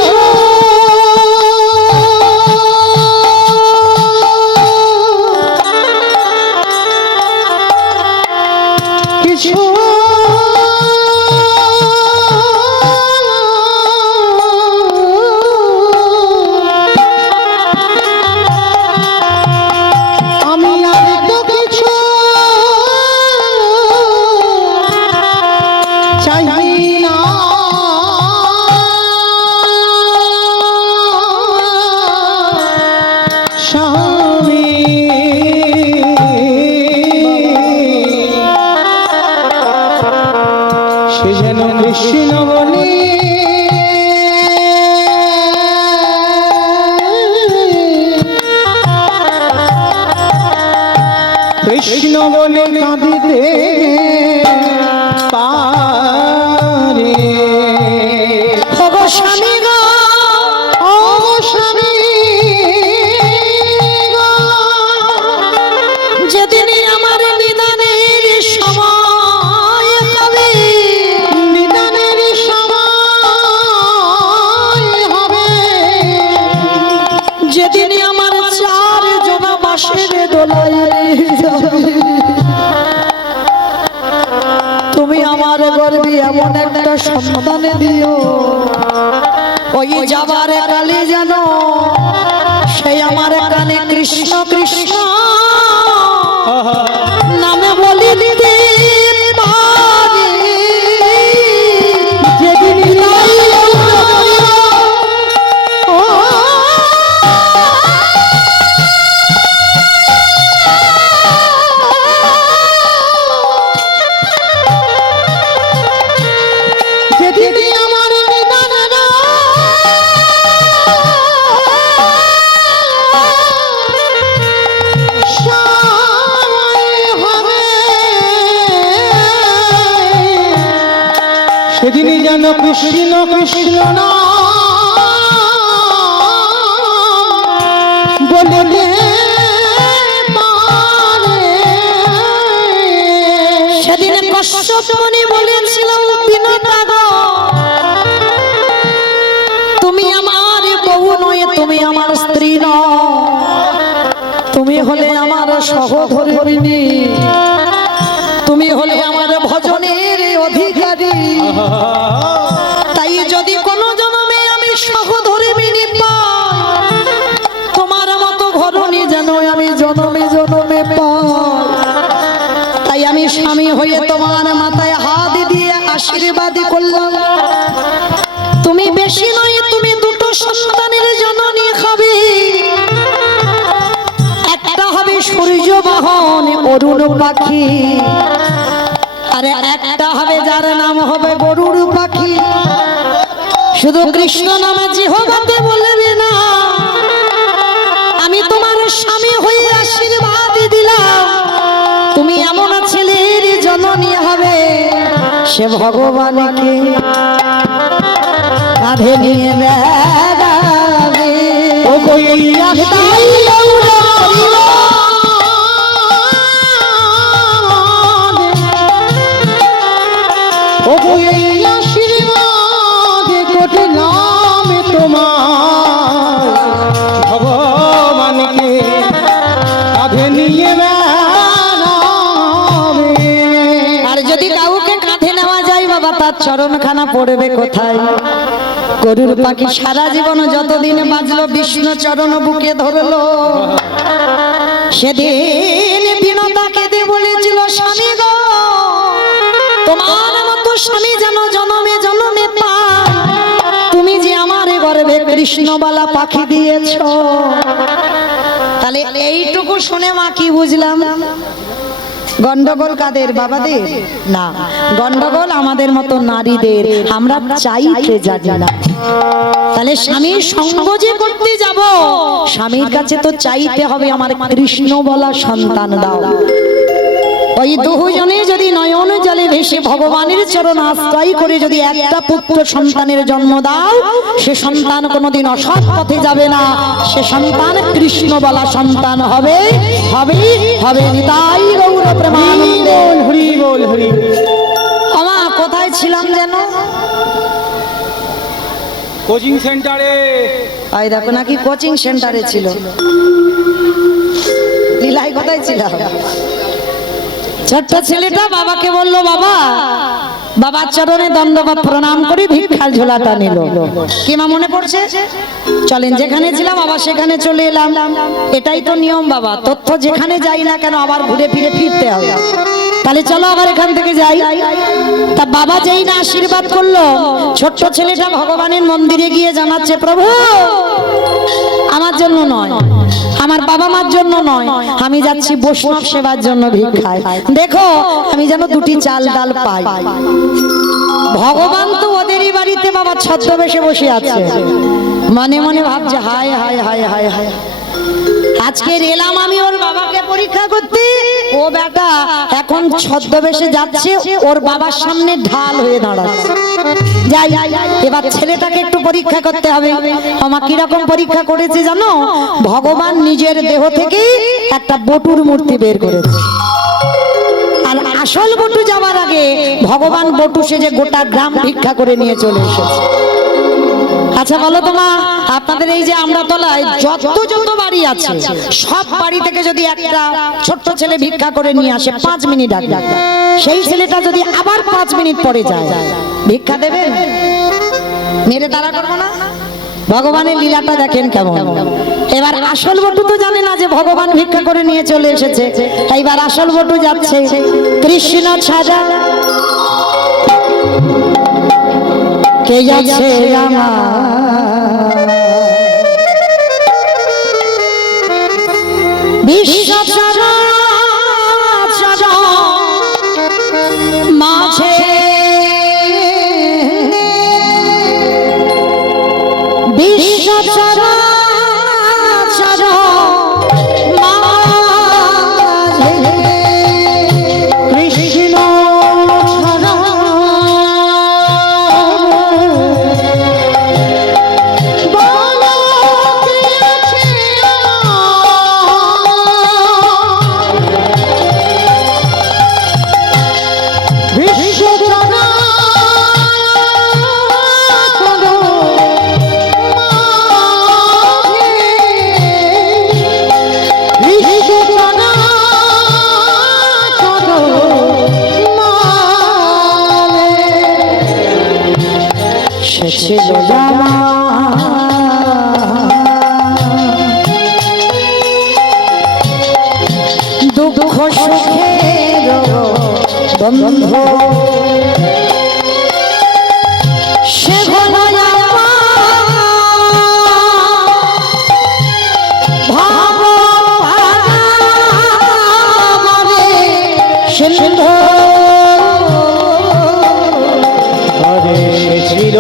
কিছু কৃষ্ণ বলে কৃষ্ণ বলে কাঁদিতে পারে। ওগো স্বামী গো, ও স্বামী গো, যেদিন আমার নিদানের সময় হবে, নিদানের সময় হবে, যেদিন আমার চার জনা বাসের দোলায় যাবে, তুমি আমার গর্ভে এমন একটা সন্তান দিও, ওই যাবার কালে যেন সেই আমার কানে কৃষ্ণ কৃষ্ণ নামে বলি দিতে পারি। যেদিন ও যেদিন আমার নিদানের সময় হবে, সেদিনই যেন কৃষ্ণ কৃষ্ণ নাম বলে পারে। সেদিন কশ্যপ মুনি বলেছিল, বিনতা গো, তুমি আমার বউ নয়, তুমি আমার স্ত্রী নও, তুমি হলে আমার সহধর্মিণী, তুমি হলে আমার ভজনের অধিকারী। তাই যদি কোনো জন্মে আমি সহধর্মিণী পাই, তোমার মতো ঘরণী যেন আমি জনমে জনমে পাই। তাই আমি স্বামী হয়ে তোমার মাথায় হাত দিয়ে আশীর্বাদ করলাম, তুমি বেশি নয়, তুমি দুটো সন্তানের জননী হবে। একটা হবে সূর্য বাহন অরুণ পাখি, আর একটা হবে যার নাম হবে গরুড় পাখি। শুধু কৃষ্ণ নামে জিহ্বাতে বলবে না, আমি তোমার স্বামী হয়ে আশীর্বাদ দিলাম, তুমি এমন ছেলের জননী হবে, সে ভগবানকে কাঁধে নিয়ে বেড়াবে। ও কই তাই গৌর হরিল, ও এই আশীর্বাদ করলাম তোমার, ভগবানকে কাঁধে নিয়ে বেড়াবে। আর যদি কাউকে কাঁধে নেওয়া যায় বাবা, তার চরণখানা পড়বে কোথায়? গরুর পাখি সারা জীবন যতদিন বাজলো বিষ্ণু চরণ বুকে ধরলো। সেদিন বিনতা কেঁদে বলেছিল, স্বামী গো, তোমার মতো স্বামী যেন জনমে জনমে পাই, তুমি যে আমার গর্ভে কৃষ্ণবালা পাখি দিয়েছ। তাহলে এইটুকু শুনে মা কি বুঝলাম? গন্ডগোল কাদের? বাবাদের না, গন্ডগোল আমাদের মতো নারীদের, আমরা চাইতে জানি না। তাহলে স্বামীর সঙ্গ যে করতে যাব, স্বামীর কাছে তো চাইতে হবে আমার কৃষ্ণ বলা সন্তান দাও। ওই দুজনে যদি নয়ন জলে ভেসে ভগবানের চরণ আশ্রয় করে যদি একটা পুত্র সন্তানের জন্ম দাও, সে সন্তান কোনোদিন অসৎ পথে যাবে না, সে সন্তান কৃষ্ণ বলা সন্তান হবে, হবে, হবে। নিতাই গৌর প্রেমানন্দে। হরি বল হরি বল। আমা কোথায় ছিলাম যেন? কোচিং সেন্টারে। আই দেখো নাকি কোচিং সেন্টারে ছিল। লীলাই কোথায় ছিল? ছোট্ট ছেলেটা বাবাকে বলল, বাবা, বাবার চরণে দণ্ডবত প্রণাম করে ভিক্ষার ঝোলাটা নিল। কি মা মনে পড়ছে? চলেন, যেখানে ছিলাম আবার সেখানে চলে এলাম। এটাই তো নিয়ম বাবা, তথ্য যেখানে যাই না কেন আবার ঘুরে ফিরে ফিরতে হবে। তাহলে চলো আবার এখান থেকে যাই। তা বাবা যেই না আশীর্বাদ করলো, ছোট্ট ছেলেটা ভগবানের মন্দিরে গিয়ে জানাচ্ছে, প্রভু, আমার জন্য নয়, আমার বাবা মার জন্য নয়, আমি যাচ্ছি বৈষ্ণব সেবার জন্য ভিক্ষায়। দেখো আমি যেন দুটি চাল ডাল পাই। ভগবান তো ওদেরই বাড়িতে বাবা ছদ্মবেশে বসে আছে, মনে মনে ভাবছে, হায় হায় হায় হায় হায়, আজকে এলাম আমি ওর বাবাকে পরীক্ষা করতে, ও বেটা এখন ছদ্মবেশে যাচ্ছে, ওর বাবার সামনে ঢাল হয়ে দাঁড়াচ্ছে। যাই এবার ছেলেটাকে একটু পরীক্ষা করতে হবে। আমার কিরকম পরীক্ষা করেছে জানো? ভগবান নিজের দেহ থেকে একটা বটুর মূর্তি বের করেছে, আর আসল বটু যাওয়ার আগে ভগবান বটু সেজে গোটা গ্রাম ভিক্ষা করে নিয়ে চলে এসেছে। আচ্ছা বলো তো মা, আপনাদের এই যে আমরাতলায় যত যত বাড়ি আছে, সব বাড়ি থেকে যদি একটা ছোট্ট ছেলে ভিক্ষা করে নিয়ে আসে 5 মিনিট আগে, সেই ছেলেটা যদি আবার 5 মিনিট পরে যায়, ভিক্ষা দেবেন? মেরে তাড়া করবো না? ভগবানের লীলাটা দেখেন কেমন। এবার আসল বটু তো জানে না যে ভগবান ভিক্ষা করে নিয়ে চলে এসেছে। এইবার আসল বটু যাচ্ছে, কৃষ্ণ ছাড়া কে যাচ্ছে আমার, বিশ্ব চরাচর মাঝে বিশ্ব চরাচর মাঝে কৃষ্ণ ছাড়া বলো কে আছে বিশ্ব ছিল জামা দুঃখ সুখের বন্ধু, সে হলো ভাবে সিন্ধু ছিল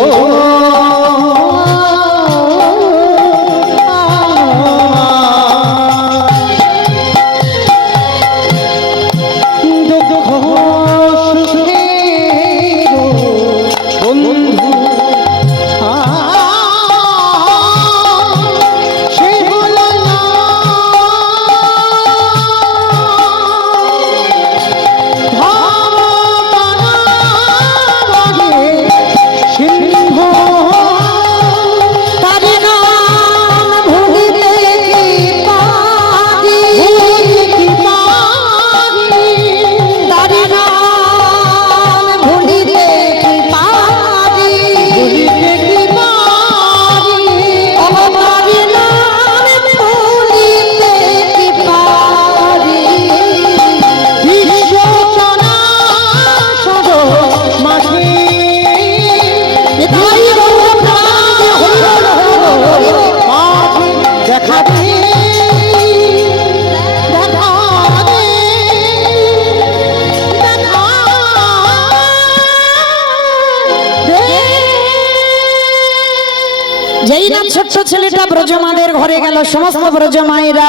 যেই না ছোট্ট ছেলেটা ব্রজমাদের ঘরে গেল, সমস্ত ব্রজমায়েরা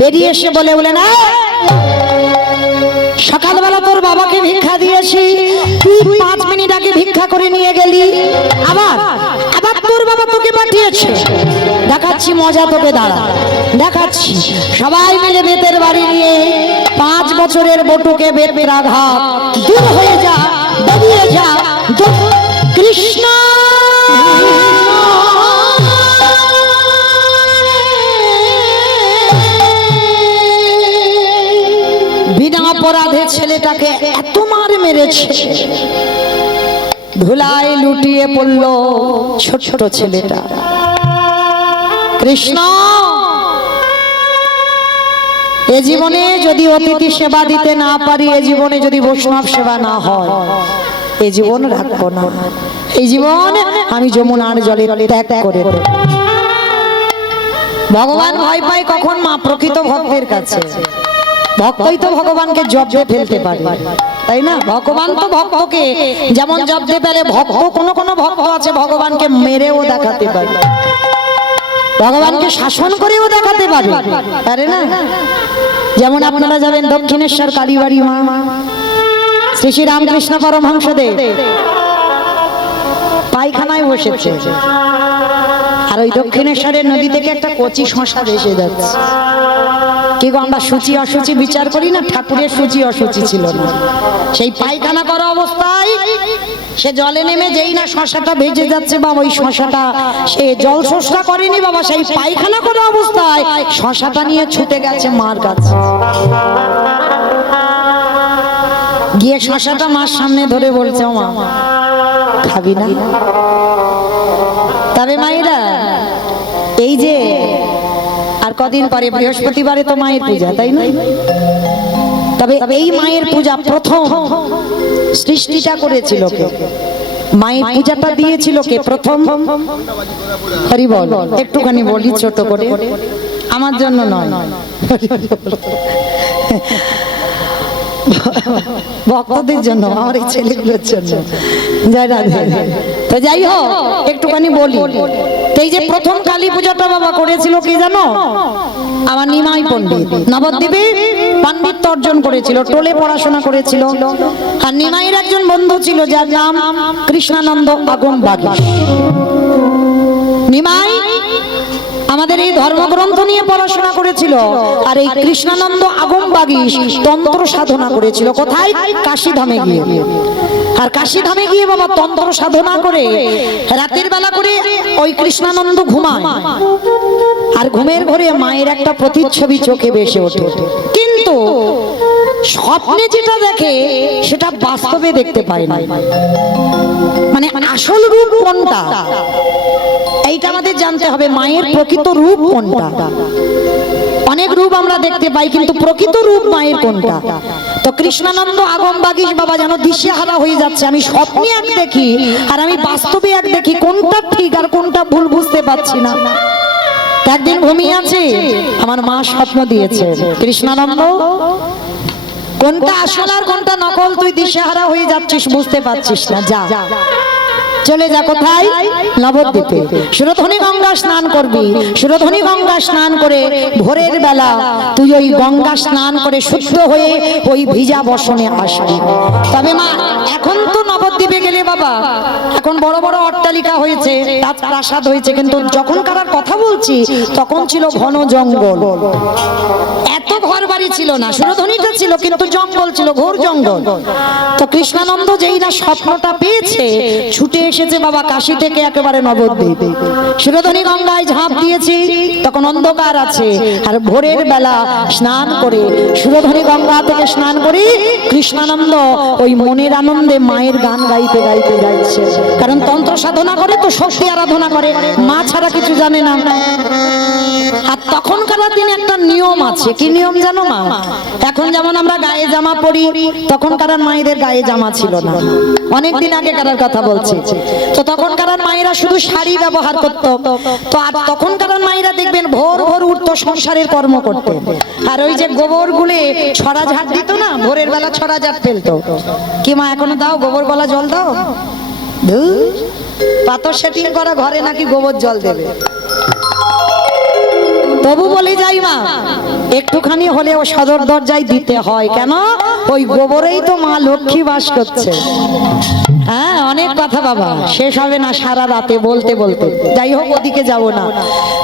বেরিয়ে এসে বলে না, সকালবেলা তোর বাবাকে ভিক্ষা দিয়েছি, তুই 5 মিনিট আগে ভিক্ষা করে নিয়ে গেলি, আবার আবার তোর বাবা তোকে পাঠিয়েছে। দেখাচ্ছি মজা তোকে, দাঁড়া দেখাচ্ছি। সবাই মিলে বেতের বাড়ি নিয়ে 5 বছরের বটুকে বেতের আঘাত, দূর হয়ে যা, বেরিয়ে যা, কৃষ্ণ বিনা অপরাধে ছেলেটাকে এত মার মেরেছে, ধুলায় লুটিয়ে পড়ল ছোট ছেলেটা। কৃষ্ণ এ জীবনে যদি অতিথি সেবা দিতে না পারি, এ জীবনে যদি বৈষ্ণব সেবা না হয়, এ জীবন রাখবো না। এই জীবন আমি যমুনার জলে ত্যাগ করে দেব। ভগবান ভয় পায় কখন? মা প্রকৃত ভক্তের কাছে। ভক্তই তো ভগবানকে জব্দে ফেলতে পারে, তাই না? ভগবান তো ভক্তকে যেমন জব্দে ফেলে, ভক্ত কোন কোন ভক্ত আছে ভগবানকে মেরেও দেখাতে পারে। ভগবানকে শাসন করেও দেখাতে পারে, পারে না? যেমন আপনারা যাবেন দক্ষিণেশ্বর কালীবাড়ি মা শ্রী শ্রী রামকৃষ্ণ পরমহংসদেব পায়খানায় বসেছে, আর ওই দক্ষিণেশ্বরের নদী থেকে একটা কচি শশা ভেসে যাচ্ছে। কি গো, আমরা সূচি অসুচি বিচার করি না, ঠাকুরের সূচি অসুচি ছিল না। সেই পায়খানা করা অবস্থায় সে জলে নেমে যেই না শশাটা ভেজে যাচ্ছে, বাবা ওই শশাটা সে জল শোষটা করেনি বাবা, সেই পায়খানা করা অবস্থায় শশাটা নিয়ে ছুটে গেছে মার কাছে, গিয়ে শশাটা মার সামনে ধরে বলছে, ও মা খাবি না? তবে মায়েরা এই যে আর কদিন পরে বৃহস্পতিবারে তো মায়ের পূজা, তাই না? তবে এই মায়ের পূজা প্রথম সৃষ্টিটা করেছিল কে? মায়ের পূজাটা দিয়েছিল কে প্রথম? হরি বল। একটুখানি বলি ছোট করে, আমার জন্য নয়, ভক্তদের জন্য, আমার এই ছেলেগুলোর জন্য। জয় রাধে। তো যাই হোক, একটুখানি বলি, এই যে প্রথম কালী পূজাটা বাবা করেছিল কি জানো? আমার নিমাই পণ্ডিত নবদ্বীপে পাণ্ডিত্য অর্জন করেছিল, টোলে পড়াশোনা করেছিল। আর নিমাইয়ের একজন বন্ধু ছিল যার নাম কৃষ্ণানন্দ আগম বাগীশ। নিমাই আমাদের এই ধর্মগ্রন্থ নিয়ে পড়াশোনা করেছিল, আর এই কৃষ্ণানন্দ আগম বাগীশ তন্ত্র সাধনা করেছিল। কোথায়? কাশীধামে গিয়ে। আর কাশীধামে গিয়ে বাবা তন্ত্র সাধনা করে রাতের বেলা করে ওই কৃষ্ণানন্দ ঘুমায়, আর ঘুমের ঘরে মায়ের একটা প্রতিচ্ছবি চোখে ভেসে ওঠে, কিন্তু স্বপ্নে যেটা দেখে সেটা বাস্তবে দেখতে পায় না। মানে আসল রূপ কোনটা এইটা আমাদের জানতে হবে, মায়ের প্রকৃত রূপ কোনটা। অনেক রূপ আমরা দেখতে পাই, কিন্তু প্রকৃত রূপ মায়ের কোনটা? তো কৃষ্ণানন্দ আগম বাগীশ বাবা যেন দিশেহারা হয়ে যাচ্ছে, আমি স্বপ্নে এক দেখি আর আমি বাস্তবে এক দেখি, কোনটা ঠিক আর কোনটা ভুল বুঝতে পারছি না। একদিন ঘুমিয়ে আছে, আমার মা স্বপ্ন দিয়েছে, কৃষ্ণানন্দ কোনটা আসল আর কোনটা নকল তুই দিশেহারা হয়ে যাচ্ছিস, বুঝতে পারছিস না, যা চলে যা। কোথায়? নবদ্বীপে। সুরধনী গঙ্গা স্নান করবি, সুরধনী গঙ্গা স্নান করে ভোরের বেলা তুই ওই গঙ্গা স্নান করে শুদ্ধ হয়ে ওই ভিজা বসনে আসবি। তবে মা এখন তো নবদ্বীপে গেলে বাবা এখন বড় বড় অট্টালিকা হয়েছে, রাজপ্রাসাদ হয়েছে, কিন্তু যখনকার কথা বলছি তখন ছিল ঘন জঙ্গল, এত ঘর বাড়ি ছিল না। সুরধনীটা ছিল কিন্তু জঙ্গল ছিল, ঘোর জঙ্গল। তো কৃষ্ণানন্দ যেই না স্বপ্নটা পেয়েছে, ছুটে এসেছে বাবা কাশী থেকে একেবারে নবদ্বীপ। সুরধনী গঙ্গায় ঝাঁপ দিয়েছি, তখন অন্ধকার আছে, আর ভোরের বেলা স্নান করে সুরধনী গঙ্গা থেকে স্নান করে কৃষ্ণানন্দ ওই মনের আনন্দে মায়ের গান গাইতে গাইতে যাচ্ছে। কারণ তন্ত্র সাধনা করে তো শক্তি আরাধনা করে, মা ছাড়া কিছু জানে না। আর তখনকার দিনে একটা নিয়ম আছে, কি নিয়ম জানো মা? এখন যেমন আমরা গায়ে জামা পরি, তখনকার মায়েদের গায়ে জামা ছিল না, অনেকদিন আগে কারার কথা বলছি। তো তখনকার মায়েরা শুধু শাড়ি ব্যবহার করত। তো আর তখনকার মায়েরা দেখবেন ভোর ভোর উঠতো সংসারের কর্ম করতে, আর ওই যে গোবর গুলে ছড়া ঝাড় দিত না, ভোরের বেলা ছড়া ঝাড় ফেলতো। কি মা এখনো দাও গোবর গলা জল দাও? পাথর সেটিং করা ঘরে নাকি গোবর জল দেবে? তবু বলে যাই মা, একটুখানি হলেও সদর দরজায় দিতে হয়। কেন? ওই গোবরেই তো মা লক্ষ্মী বাস করছে। হ্যাঁ, অনেক কথা বাবা শেষ হবে না সারা রাতে বলতে বলতে। যাই হোক, ওদিকে যাব না।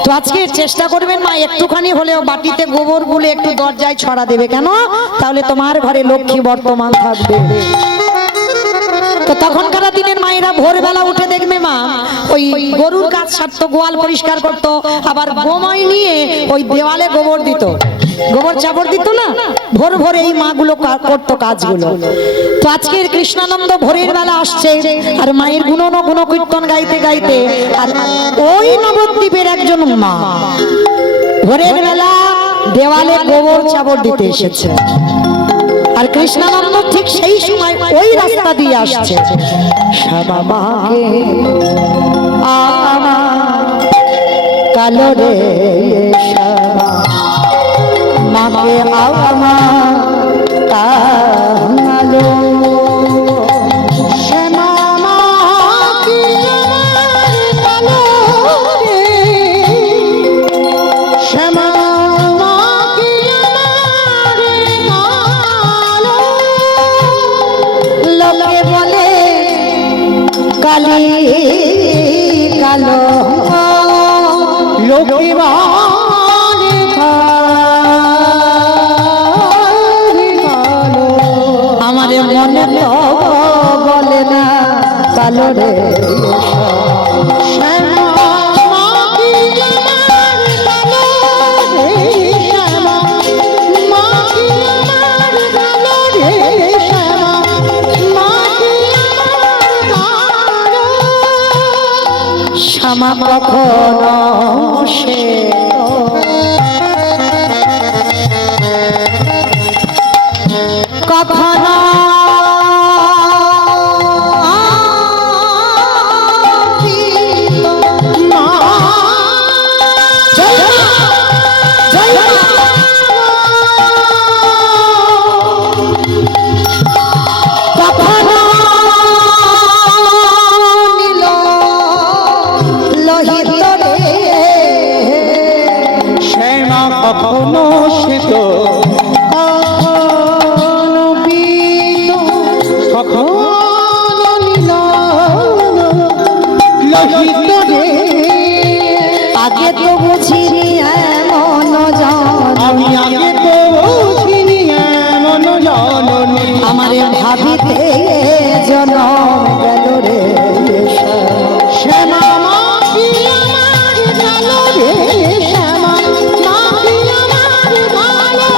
তো আজকে চেষ্টা করবেন মা, একটুখানি হলেও বাটিতে গোবর গুলে একটু দরজায় ছড়া দেবে। কেন? তাহলে তোমার ঘরে লক্ষ্মী বর্তমান থাকবে। তো তখনকার দিনের মায়েরা ভোরবেলা উঠে দেখবে মা ওই গরুর কাজ সারতো, গোয়াল পরিষ্কার করতো, আবার গোময় নিয়ে ওই দেওয়ালে গোবর দিত, গোবর চাপড় দিত না, ভোর ভোর এই মাগুলো করতো কাজগুলো। তো আজকের কৃষ্ণানন্দ ভোরের বেলা আসছে, আর মায়ের গুণ কীর্তন গাইতে গাইতে, আর ওই নবদ্বীপের একজন মা ভোরের বেলা দেওয়ালে গোবর চাপড় দিতে এসেছে। আর কৃষ্ণানন্দ ঠিক সেই সময় ওই রাস্তা দিয়ে আসছে। সাদা মাকে আমার কালো রে, সাদা মাকে আমার কালো, শ্যামা মাকে আমার কালো রে, কালি কালো লোকে বলে কালো, আমার মনে তো বলে না কালো রে শ্যামা মাটি আমার কালো রে, শ্যামা মাটি আমার কালো রে, শ্যামা মাটি আমার কালো। শ্যামা কখনো সে কখনো শ্যামা কখনো সে তো কখনো পীত, কখনো নীল লোহিত রে। আগে তো বুঝিনি এমন জন আমি আগে তো বুঝিনি এমন জননী, আমারে ভাবিতে জনম গেল রে শ্যামা মাটি আমার কালো রে, শ্যামা মাটি আমার কালো।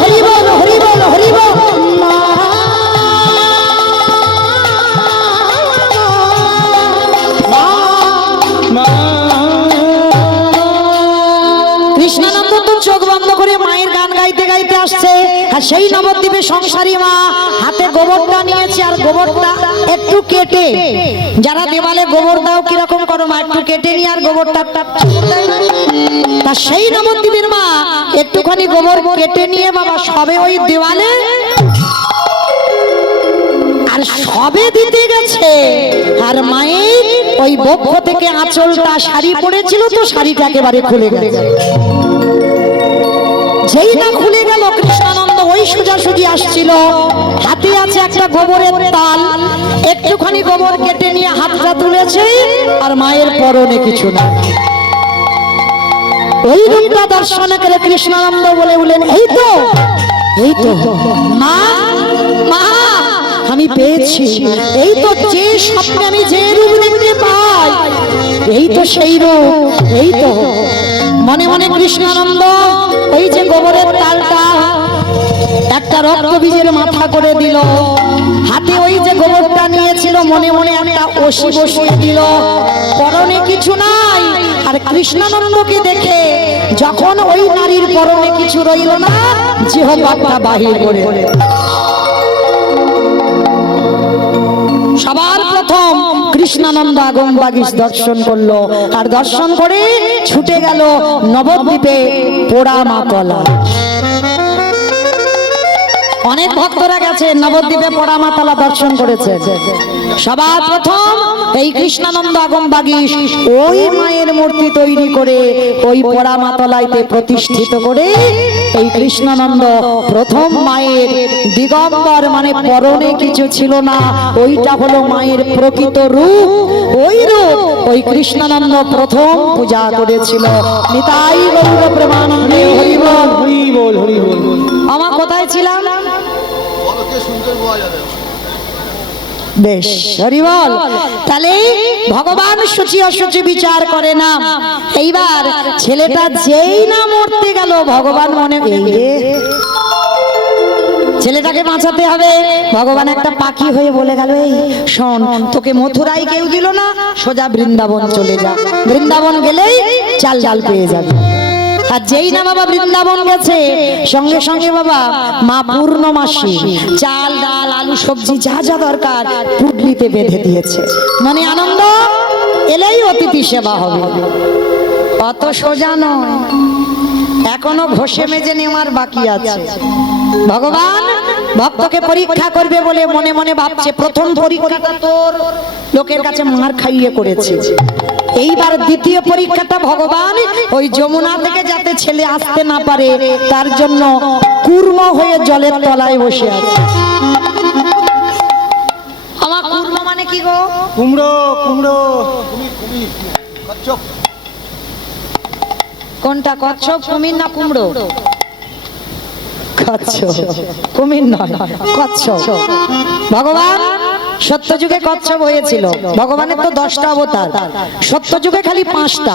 হরি বল হরি বল হরি বল কৃষ্ণানন্দ তো চোখ বন্ধ করে মায়ের গান গাইতে গাইতে আসছে, আর সেই নবদ্বীপে সংসারী মা হাতে গোবরটা নিয়েছে, আর গোবরটা একটু কেটে, যারা দেওয়ালে গোবর দাও কিরকম করো মা, একটু কেটে নিয়ে আর গোবরটা তা সেই নবদ্বীপের মা একটুখানি গোবর কেটে নিয়ে বাবা সবে ওই দেওয়ালে আর সবে দিতে গেছে, আর মায়ের ওই বক্ষ থেকে আঁচলটা শাড়ি পরেছিল তো শাড়িটা একেবারে খুলে গেছে। যেই না খুলে গেল কৃষ্ণানন্দ ওই সোজাসুজি আসছিল, হাতে আছে একটা গোবরের তাল, একটুখানি গোবর কেটে নিয়ে হাতটা তুলেছে, আর মায়ের পরনে কিছু না। ওই রূপটা দর্শন করে কৃষ্ণানন্দ বলে বলেন এই তো মা মা আমি পেয়েছি, এই তো যে স্বপ্নে আমি যে রূপ দেখতে পাই এই তো সেই রূপ, এই তো। মনে মনে কৃষ্ণানন্দ ওই যে গোবরের তালটা একটা রক্ত বীজের মাথা করে দিল, হাতে ওই যে গোবরটা নিয়েছিল মনে মনে একটা ওষি বসিয়ে দিল, পরনে কিছু নাই। আর কৃষ্ণানন্দকে দেখে যখন ওই নারীর পরনে কিছু রইল না, জিহ্বাটা বাহির করে সবার প্রথম কৃষ্ণানন্দ আগম বাগীশ দর্শন করলো, আর দর্শন করে ছুটে গেল নবদ্বীপে পোড়া মাতলা। অনেক ভক্তরা গেছে নবদ্বীপে পোড়া মাতলা দর্শন করেছে। সবার প্রথম এই কৃষ্ণানন্দ আগম বাগীশ ওই মায়ের মূর্তি তৈরি করে ওই পোড়া মাতলাইতে প্রতিষ্ঠিত করে এই কৃষ্ণানন্দ প্রথম মায়ের দিগম্বর মানে পরনে কিছু ছিল না, ওইটা হলো মায়ের প্রকৃত রূপ, ওই রূপ ওই কৃষ্ণানন্দ প্রথম পূজা করেছিল। নিতাই গৌর প্রেমানন্দে হরি বল হরি বল হরি বল। আমার কোথায় ছিলাম বেশ হরি বল। তাহলে ভগবান সূচি অসুচি বিচার করে না। এইবার ছেলেটা যেই না মরতে গেল ভগবান মনে এই রে ছেলেটাকে বাঁচাতে হবে, ভগবান একটা পাখি হয়ে বলে গেল এই শোন তোকে মথুরায় কেউ দিল না, সোজা বৃন্দাবন চলে যা, বৃন্দাবন গেলেই চাল ডাল পেয়ে যাবে। আর যেই না বাবা বৃন্দাবন গেছে সঙ্গে সঙ্গে বাবা মা পূর্ণমাসী চাল ডাল আলু সবজি যা যা দরকার পুটলিতে বেঁধে দিয়েছে, মানে আনন্দ এলেই অতিথি সেবা হবে। অত সোজা নয়, এখনো ঘষে মেজে নেওয়ার বাকি আছে। ভগবান ভক্তকে পরীক্ষা করবে বলে মনে মনে ভাবছে প্রথম পরীক্ষাটা তোর লোকের কাছে মার খাইয়ে করেছে, এইবার দ্বিতীয় পরীক্ষাটা ভগবান ওই যমুনা থেকে যাতে ছেলে আসতে না পারে তার জন্য কুর্ম হয়ে জলের তলায় বসে আছে। কি গো? কুমড়ো কুমড়ো কোনটা, কচ্ছপ কুমির না কুমড়ো? কচ্ছপ, কুমির নয়, কচ্ছপ। ভগবান সত্যযুগে কচ্ছপ হয়েছিল। ভগবানের তো 10টা অবতার, সত্যযুগে খালি 5টা,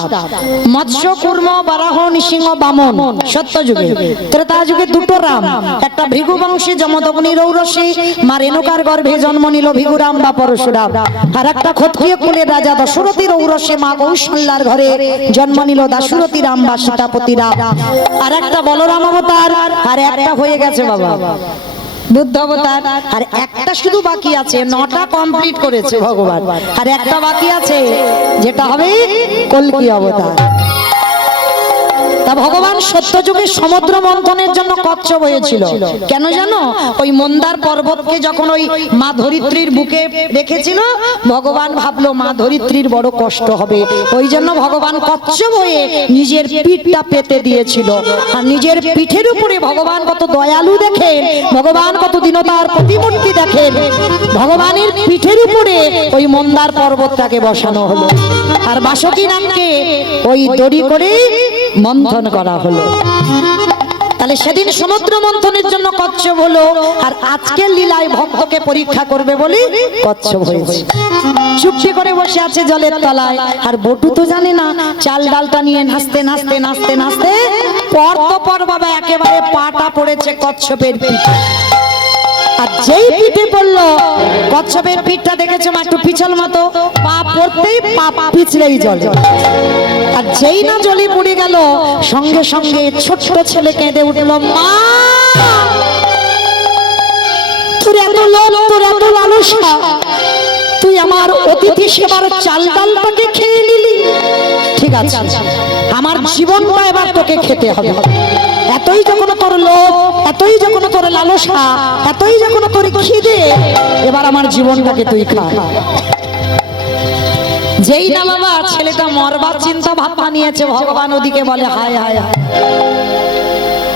মৎস্য কুর্ম বারাহ নৃসিংহ বামন সত্যযুগে। ত্রেতা যুগে 2টো রাম, একটা ভৃগু বংশী যমদগ্নি রৌরসী মা রেণুকার গর্ভে জন্ম নিল ভৃগুরাম বা পরশুরাম, আর একটা ক্ষত্রিয় কুলের রাজা দশরথী রৌরসে মা কৌশল্যার ঘরে জন্ম নিল দাশরথী রাম বা সীতাপতি রাম, আর একটা বলরাম অবতার, আর একটা হয়ে গেছে বাবা বুদ্ধ অবতার, আর একটা শুধু বাকি আছে। 9টা কমপ্লিট করেছে ভগবান, আর একটা বাকি আছে যেটা হবে কল্কি অবতার। তা ভগবান সত্যযুগে সমুদ্র মন্থনের জন্য কচ্ছপ হয়েছিল। কেন জানো? ওই মন্দার পর্বতকে যখন ওই মা ধরিত্রীর বুকে রেখেছিল, ভগবান ভাবলো মা ধরিত্রীর বড় কষ্ট হবে, ওই জন্য ভগবান কচ্ছপ হয়ে নিজের পিঠটা পেতে দিয়েছিল। আর নিজের পিঠের উপরে ভগবান কত দয়ালু দেখেন, ভগবান কত দীনতার প্রতিমূর্তি দেখেন, ভগবানের পিঠের উপরে ওই মন্দার পর্বতটাকে বসানো হলো, আর বাসুকী নামকে ওই দড়ি করে মন্থন করা হলো। তাহলে সেদিন সমুদ্র মন্থনের জন্য কচ্ছপ হলো, আর আজকের লীলায় ভক্তকে পরীক্ষা করবে বলে কচ্ছপ হয়েছে। চুপটি করে বসে আছে জলের তলায়, আর বটু তো জানে না, চাল ডালটা নিয়ে নাচতে নাচতে নাচতে নাচতে পর তো পর বাবা একেবারে পাটা পড়েছে কচ্ছপের পিঠে। আর যেই পিঠে পড়লো, কচ্ছপের পিঠটা দেখেছো মা একটু পিছল মতো, পা পড়তেই পা পিছলেই জলে। আর যেই না জলে পড়ে গেল, সঙ্গে সঙ্গে ছোট্ট ছেলে কেঁদে উঠলো, মা তোর এত লোভ, তোর এত লালসা, তুই আমার অতিথি সেবার চাল ডালটাকে খেয়ে নিলি। ঠিক আছে, আমার জীবনটা এবার তোকে খেতে হবে। এতই যখন তোর লোভ, এতই যখন তোর লালসা, এতই যখন তোর খিদে, এবার আমার জীবনটাকে তুই খা। যেই না বাবা ছেলেটা মরবার চিন্তা ভাবনা নিয়েছে, ভগবান ওদিকে বলে হায় হায় হায়,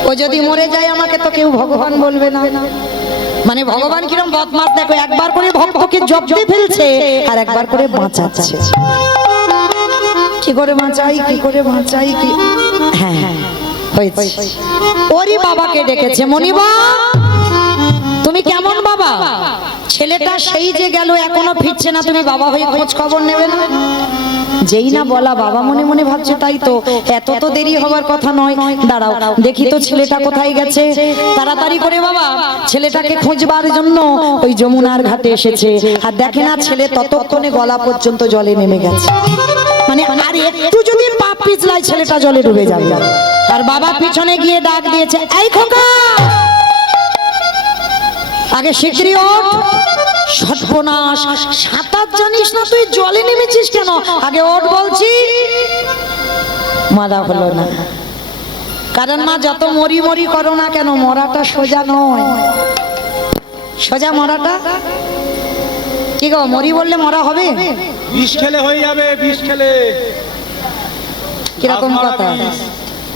ও যদি মরে যায় আমাকে তো কেউ ভগবান বলবে না। মানে ভগবান কিরম বদমাশ দেখো, একবার করে ভক্তকে জব্দে ফেলছে, আর একবার করে বাঁচাচ্ছে। কি করে বাঁচাই, কি করে বাঁচাই, কি হ্যাঁ হ্যাঁ হয়েছে। ওরই বাবাকে ডেকেছে, মনিবা তুমি কেমন বাবা? ছেলেটা সেই যে গেল এখনো ফিরছে না, তুমি বাবা হয়ে খোঁজ খবর নেবে না? যেই না বলা, বাবা মনে মনে ভাবছে তাই তো, এত তো দেরি হবার কথা নয়, দাঁড়াও দেখি তো ছেলেটা কোথায় গেছে। তাড়াতাড়ি করে বাবা ছেলেটাকে খুঁজবার জন্য ওই যমুনার ঘাটে এসেছে, আর দেখে না ছেলে ততক্ষণে গলা পর্যন্ত জলে নেমে গেছে। মানে আর একটু যদি পা পিছলায় ছেলেটা জলে ডুবে যাবে। আর বাবা পিছনে গিয়ে ডাক দিয়েছে, এই খোকা আগে শিগগিরই ওঠ, সর্বনাশ সাঁতার জানিস না তুই, জলে নেমেছিস কেন, আগে ওঠ বলছি। মারা হলো না, কারণ মা যত মরি মরি করো না কেন, মরাটা সোজা নয়। সোজা মরাটা কি গো, মরি বললে মরা হবে? বিষ খেলে হয়ে যাবে, বিষ খেলে। কিরকম কথা?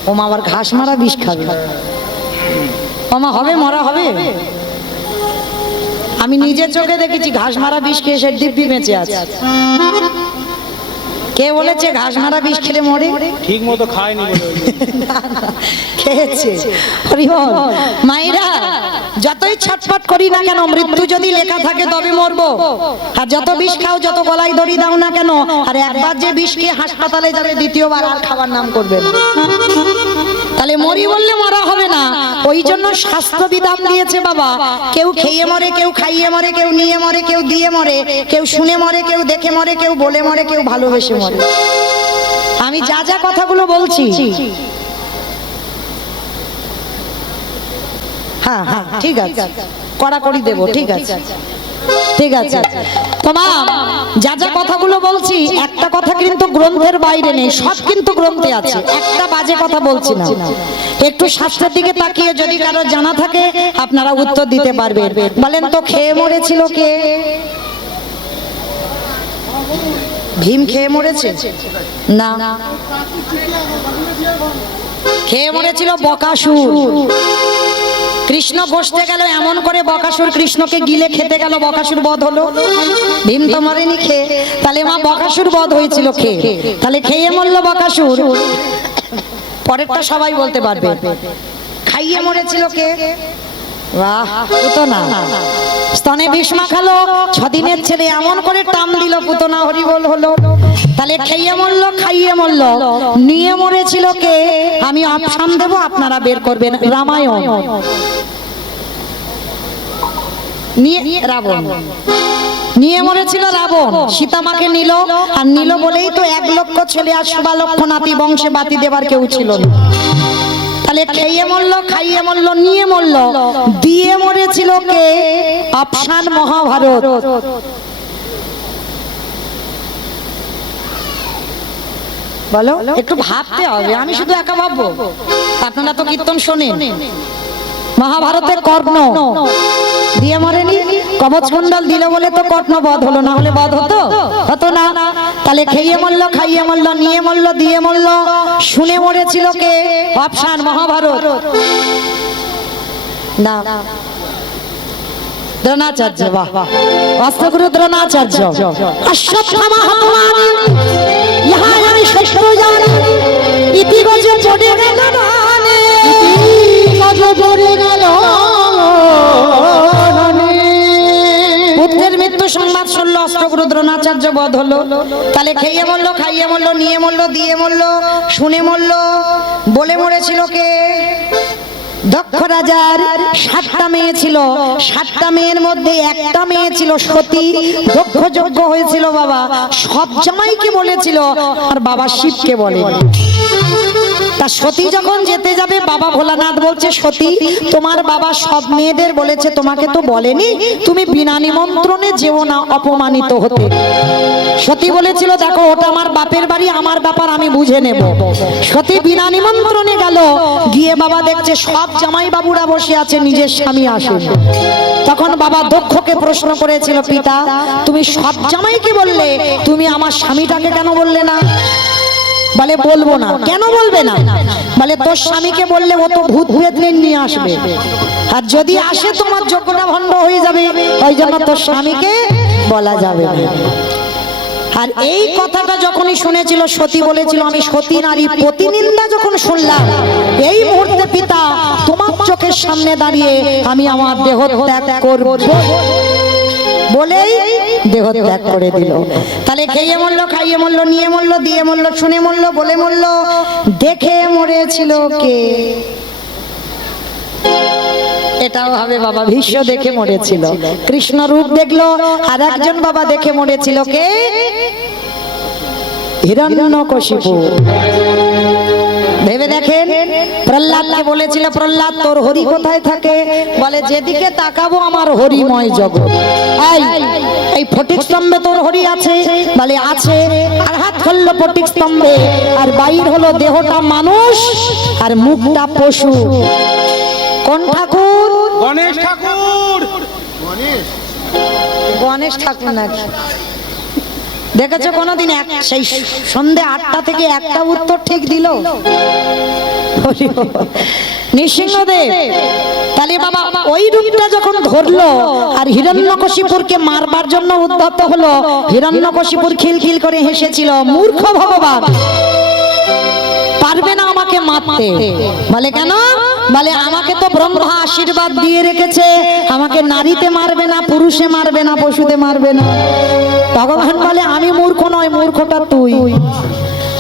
ও মা আবার ঘাস মারা বিষ খাবে? ও মা হবে, মরা হবে? আমি নিজের চোখে দেখেছি ঘাস মারা বিষ খেয়ে সে দিব্যি বেঁচে আছে। কে বলেছে ঘাস মারা বিষ খেলে মরে? ঠিক মতো খায়নি বলে খেয়েছে। হরি বল। মায়েরা যতই ছটফট করি না কেন, মৃত্যু যদি লেখা থাকে তবে মরবো। আর যত বিষ খাও, যত গলায় দড়ি দাও না কেন, আর একবার যে বিষ খেয়ে হাসপাতালে যাবে, দ্বিতীয়বার আর খাবার নাম করবে না। তাহলে মরি বললে মরা হবে না। ওই জন্য শাস্ত্র বিধান দিয়েছে বাবা, কেউ খেয়ে মরে, কেউ খাইয়ে মরে, কেউ নিয়ে মরে, কেউ দিয়ে মরে, কেউ শুনে মরে, কেউ দেখে মরে, কেউ বলে মরে, কেউ ভালোবেসে মরে। আমি যা যা কথাগুলো বলছি, হ্যাঁ হ্যাঁ ঠিক আছে, কড়াকড়ি দেবো, ঠিক আছে ঠিক আছে। তোমার যা যা কথাগুলো বলছি, একটা কথা কিন্তু গ্রন্থের বাইরে নেই, সব কিন্তু গ্রন্থে আছে, একটা বাজে কথা বলছি না। একটু শাস্ত্রের দিকে তাকিয়ে যদি কারো জানা থাকে আপনারা উত্তর দিতে পারবেন। বলেন তো খেয়ে মরেছিল কে? ভীম খেয়ে মরেছে? না, খেয়ে মরেছিল বকাসুর। কৃষ্ণ বসতে গেল, এমন করে বকাসুর কৃষ্ণকে গিলে খেতে গেল, বকাসুর বধ হলো। ভীম তো মরেনি খেয়ে, তাহলে মা বকাসুর বধ হয়েছিল খেয়ে, তাহলে খেয়ে মরল বকাসুর। পরেরটা সবাই বলতে পারবে, খাইয়ে মরেছিল কে? বাহ, পুতনা। স্তনে বিষ মাখালো, 6 দিনের ছেলে এমন করে টান দিল, পুতনা হরিবোল হলো। তাহলে খেয়ে মরলো, খাইয়ে মরলো, নিয়ে মরেছিল কে? আমি অপশন দেব, আপনারা বের করবেন। রামায়ণ। নিয়ে রাবণ, নিয়ে মরেছিল রাবণ। সীতা মাকে নিল, আর নিল বলেই তো 1 লক্ষ ছেলে আর 16 লক্ষ নাতি বংশে বাতি দেবার কেউ ছিল না। তাহলে খেয়ে মরলো, খাইয়ে মরলো, নিয়ে মরলো, দিয়ে মরেছিল কে? অপশন মহাভারত। বলো, একটু ভাবতে হবে, আমি শুধু একা ভাববো? আপনারা তো কীর্তন শোনেন। মহাভারতে কর্ণ দিয়ে মরেনি, কবচ কুণ্ডল দিল বলে তো কর্ণ বধ হলো, না হলে বধ হতো? হতো না। তাহলে খেয়ে মরলো, খাইয়ে মরলো, নিয়ে মরলো, দিয়ে মরলো, শুনে মরেছিল কে? অপশন মহাভারত। না, দ্রোণাচার্য। বাহ, অস্ত্রগুরু দ্রোণাচার্য। অশ্বত্থামা হতমানি ইহা আমি শ্রেষ্ঠ জানি, ইতি গজে পড়ে গেল রানে, গজে পড়ে গেল রানে। পুত্রের মৃত্যু সংবাদ শুনল, অস্ত্রগুরু দ্রোণাচার্য বধ হলো। তাহলে খেয়ে মরলো, খাইয়ে মরলো, নিয়ে মরলো, দিয়ে মরলো, শুনে মরলো, বলে মরেছিল কে? দক্ষ রাজার 7টা মেয়ে ছিল, 7টা মেয়ের মধ্যে একটা মেয়ে ছিল সতী, দক্ষ যজ্ঞ হয়েছিল বাবা। সব জামাইকে বলেছিল, আর বাবা শিবকে বলে। তা সতী যখন যেতে যাবে, বাবা ভোলানাথ বলছে, সতী তোমার বাবা সব মেয়েদের বলেছে, তোমাকে তো বলেনি, তুমি বিনা নিমন্ত্রণে যেও না, অপমানিত হতে। সতী বলেছিল, দেখো ওটা আমার বাপের বাড়ি, আমার ব্যাপার আমি বুঝে নেব। সতী বিনা নিমন্ত্রণে গেল, গিয়ে বাবা দেখছে সব জামাই বাবুরা বসে আছে, নিজের স্বামী আসে। তখন বাবা দক্ষকে প্রশ্ন করেছিল, পিতা তুমি সব জামাইকে বললে, তুমি আমার স্বামীটাকে কেন বললে না? বলে বলবো না। কেন বলবে না? বলে তোর স্বামীকে বললে ও তো ভূত প্রেত নিয়ে আসবে, আর যদি আসে তোমার যজ্ঞটা ভণ্ড হয়ে যাবে, ওই জন্য তোর স্বামীকে বলা যাবে না। আর এই কথাটা যখনই শুনেছিল, সতী বলেছিল, আমি সতী নারী প্রতিনিন্দা যখন শুনলাম, এই মুহূর্তে পিতা তোমার চোখের সামনে দাঁড়িয়ে আমি আমার দেহ ত্যাগ করব বলেই দেহ ত্যাগ করে দিল। তাহলে খেয়ে মরলো, খাইয়ে মরলো, নিয়ে মরলো, দিয়ে মরলো, শুনে মরলো, বলে মরলো, দেখে মরেছিল কে? এটাও হবে বাবা, ভীষ্ম দেখে মরেছিল। কৃষ্ণ রূপ দেখলো, আর একজন বাবা দেখে মরেছিল কে? হিরণ্যকশিপু। ভেবে দেখেন, প্রহ্লাদকে বলেছিল, প্রহ্লাদ তোর হরি কোথায় থাকে? বলে যেদিকে তাকাবো আমার হরিময় জগৎ। এই ফটিক স্তম্ভে তোর হরি আছে? বলে আছে। আর হাত করলো ফটিক স্তম্ভে, আর বাইর হলো দেহটা মানুষ আর মুখটা পশু। কোন ঠাকুর? গণেশ ঠাকুর। গণেশ ঠাকুর নাকি? দেখেছো কোনদিন সেই সন্ধ্যে 8টা থেকে একটা উত্তর ঠিক দিল? নৃসিংহদেব। তাহলে বাবা ওই রূপটা যখন ধরলো, আর হিরণ্যকশিপুরকে মারবার জন্য উদ্ধত হলো, হিরণ্যকশিপুর খিলখিল করে হেসেছিল, মূর্খ ভগবান, পারবে না আমাকে মারতে। বলে কেন? বলে আমাকে তো ব্রহ্মা আশীর্বাদ দিয়ে রেখেছে, আমাকে নারীতে মারবে না, পুরুষে মারবে না, পশুতে মারবে না। ভগবান বলে আমি মূর্খ নয়, মূর্খটা তুই।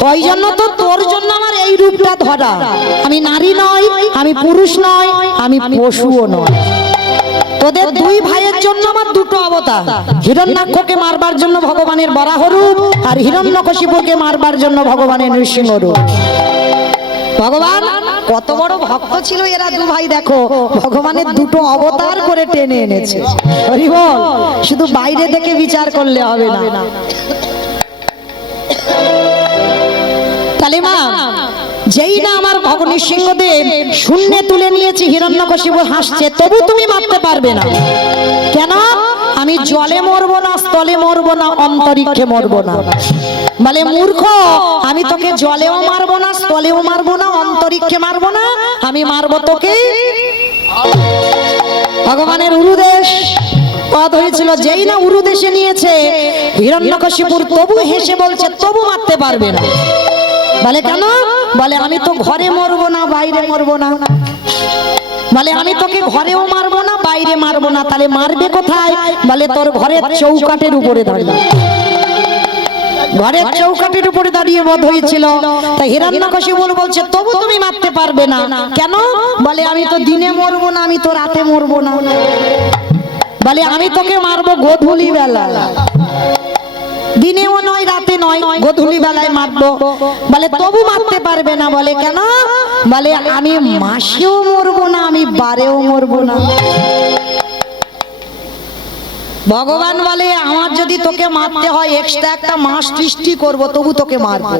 ওই জন্য তো তোর জন্য আমার এই রূপটা ধরা। আমি নারী নয়, আমি পুরুষ নয়, আমি পশুও নয়। তোদের 2 ভাইয়ের জন্য আমার 2টো অবতার, হিরণ্যাক্ষকে মারবার জন্য ভগবানের বরাহ রূপ, আর হিরণ্যকশিপুকে মারবার জন্য ভগবানের নৃসিংহ রূপ। ভগবান কত বড় ভক্ত ছিল এরা 2 ভাই, দেখো ভগবানের 2টো অবতার করে টেনে এনেছে। হরি বল। শুধু বাইরে থেকে বিচার করলে হবে না। তাহলে মা যেই না আমার নৃসিংহদেব শূন্যে তুলে নিয়েছি, হিরণ্যকশিপু হাসছে, তবু তুমি মারতে পারবে না। কেন? আমি জলে মরবো না, স্থলে মরবো না, অন্তরিক্ষে মরবো না। বলে মূর্খ, আমি তোকে জলেও মারবো না, স্থলেও মারবো না, অন্তরিক্ষে মারবো না, আমি মারবো তোকে ভগবানের উরুদেশ পদ হয়েছিল, যেই না উরুদেশে নিয়েছে হিরণ্যকশিপুর তবু হেসে বলছে তবু মারতে পারবে না। বলে কেন? বলে আমি তো ঘরে মরবো না, বাইরে মরবো না। বলে আমি তোকে ঘরেও মারবো না, বাইরে মারবো না, তাহলে মারবে কোথায়? বলে তোর ঘরের চৌকাঠের উপরে দাঁড়িয়ে। ঘরের চৌকাঠের উপরে দাঁড়িয়ে বধ হয়েছিল। তাই হিরণ্যকশিপু বলছে তবু তুমি মারতে পারবে না। কেন? বলে আমি তো দিনে মরবো না, আমি তো রাতে মরবো না। বলে আমি তোকে মারবো গোধূলি বেলা, দিনেও নয় রাতে নয়, গোধূলি বেলায় মারবো। বলে তবু মারতে পারবে না। বলে কেন? বলে আমি মাসেও মরবো না, আমি বারেও মরবো না। ভগবান বলে আমার যদি তোকে মারতে হয় এক্সট্রা একটা মাস সৃষ্টি করব, তবু তোকে মারবো।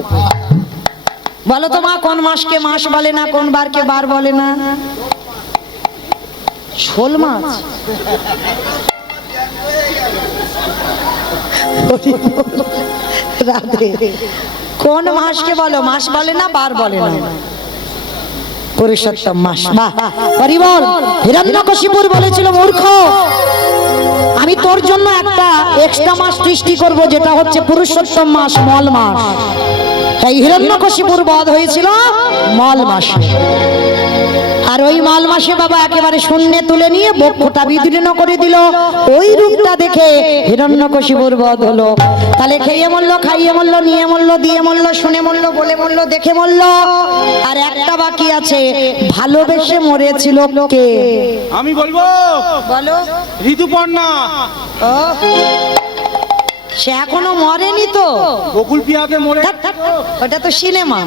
বলো তো মা, কোন মাসকে মাস বলে না, কোন বারকে বার বলে না? শোল মাছ। রাধে, কোন মাসকে বলো? মাস বলে না, বার বলে না, পুরুষোত্তম মাস। বাহ, হরি বল। হিরণ্যকশিপুর বলেছিল মূর্খ, আমি তোর জন্য একটা এক্সট্রা মাস সৃষ্টি করব, যেটা হচ্ছে পুরুষোত্তম মাস, মল মাস। এই হিরণ্যকশিপুর বধ হয়েছিল মল মাসে। আর ওই মল মাসে বাবা একেবারে শূন্যে তুলে নিয়ে বক্ষটা বিদীর্ণ করে দিল। ওই রূপটা দেখে হিরণ্যকশিপুর বধ হলো। তাহলে খেয়ে মরলো, খাইয়ে মরলো, নিয়ে মরলো, দিয়ে মরলো, শুনে মরলো, বলে মরলো, দেখে মরলো। আর একটা বাকি আছে, ভালোবেসে মরেছিল কে? আমি বলবো, বলো। ঋতুপর্ণা। ও, সে এখনো মরেনি তো। বকুল পিয়াকে মরে। ওটা তো সিনেমা।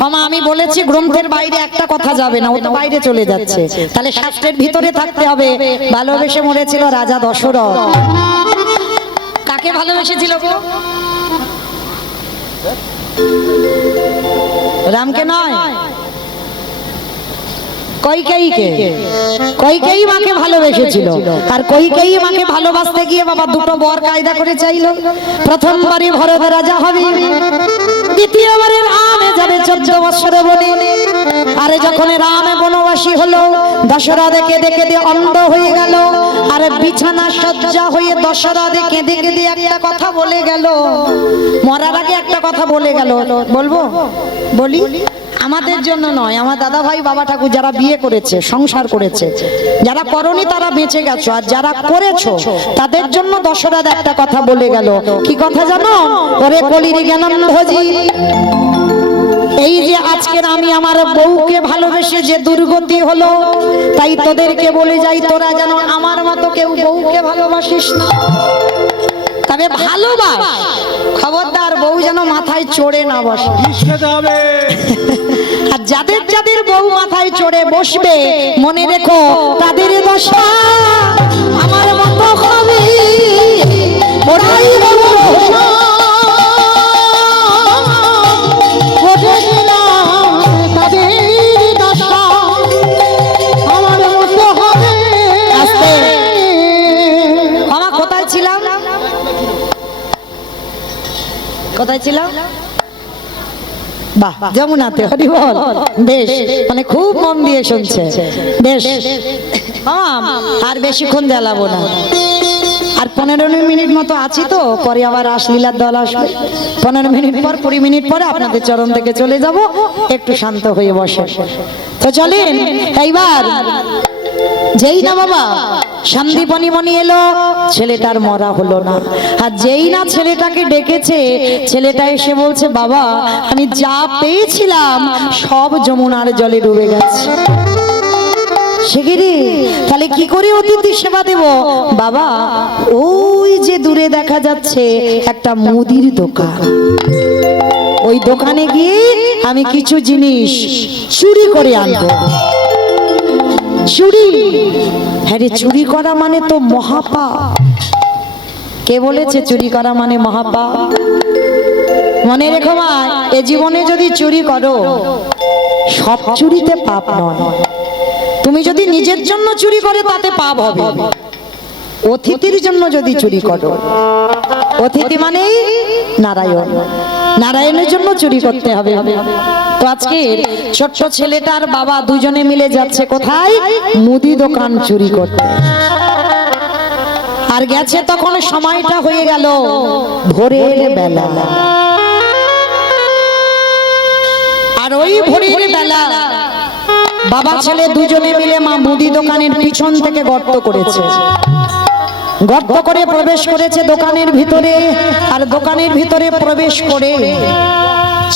মামা আমি বলেছি গ্রন্থের বাইরে একটা কথা যাবে না, ও তো বাইরে চলে যাচ্ছে। তাহলে শাস্ত্রের ভিতরে থাকতে হবে। ভালোবেসে মরেছিল রাজা দশরথ। কাকে ভালোবেসেছিল গো? রামকে নয়, কইকেয়ীকে। কইকেয়ী মাকে ভালোবেসেছিল। আর কইকেয়ী মাকে ভালোবাসতে গিয়ে বাবা দুটো বর কায়দা করে চাইল। প্রথমবারই ভরত রাজা হবে, দ্বিতীয়বারে রামে যাবে 14 বছর বনে। আরে যখন রামে বনবাসী হলো, দশরথ কেঁদে কেঁদে অন্ধ হয়ে গেল। আর বিছানা সজ্জা হয়ে দশরথ কেঁদে কেঁদে একটা কথা বলে গেল। মরার আগে একটা কথা বলে গেল, বলবো? বলি। আমাদের জন্য নয়, আমার দাদা ভাই বাবা ঠাকুর যারা বিয়ে করেছে, সংসার করেছে, যারা করনি তারা বেঁচে গেছো, আর যারা করেছো তাদের জন্য দশরথ একটা কথা বলে গেল। কি কথা জানো? ওরে কলির জ্ঞানন্ধজি, এই যে আজকের আমি আমার বউকে ভালোবেসে যে দুর্গতি হলো, তাই তোদেরকে বলে যাই তোরা যেন আমার মতো কেউ বউকে ভালোবাসিস না। তবে ভালোবাস, খবরদার বউ যেন মাথায় চড়ে না বসে। আর যাদের যাদের বউ মাথায় চড়ে বসবে, মনে রেখো তাদের দশা আমার মতো হবে। ওরাই বলো কোথায় ছিলাম? বাহ, যমুনাতে। হরি বল। বেশ, মানে খুব মন দিয়ে শুনছে। বেশ, আর বেশিক্ষণ জ্বালাবো না। আর 15 মিনিট মতো আছি তো, পরে আবার রাসলীলার দল আসবে। 15 মিনিট পর, 20 মিনিট পরে আপনাদের চরণ থেকে চলে যাব। একটু শান্ত হয়ে বসে। তো চলেন এইবার। যেই না বাবা সন্দীপনী মনি এলো, ছেলেটার মরা হলো না। আর যেই না ছেলেটাকে ডেকেছে, ছেলেটা এসে বলছে বাবা আমি যা পেয়েছিলাম সব যমুনার জলে ডুবে গেছে। সেগিরি, তাহলে কি করে অতিথি সেবা দেব? বাবা ওই যে দূরে দেখা যাচ্ছে একটা মুদির দোকান, ওই দোকানে গিয়ে আমি কিছু জিনিস চুরি করে আনবো। চুরি? হ্যাঁ রে, চুরি করা মানে তো মহাপাপ। কে বলেছে চুরি করা মানে মহাপাপ? মনে রেখো মা, এ জীবনে যদি চুরি করো, সব চুরিতে পাপ নয়। তুমি যদি নিজের জন্য চুরি করে তাতে পাপ হবে। অতিথির জন্য যদি চুরি করো, অতিথি মানেই নারায়ণ, নারায়ণের জন্য চুরি করতে হবে। তো আজকে ছোট্ট ছেলেটার বাবা দুজনে মিলে যাচ্ছে কোথায়? মুদি দোকান চুরি করতে। আর গেছে তখন সময়টা হয়ে গেল ভোরের বেলা। আর ওই ভোরের বেলা বাবা ছেলে দুজনে মিলে মা মুদি দোকানের পিছন থেকে গর্ত করেছে, গর্ত করে প্রবেশ করেছে দোকানের ভিতরে। আর দোকানের ভিতরে প্রবেশ করে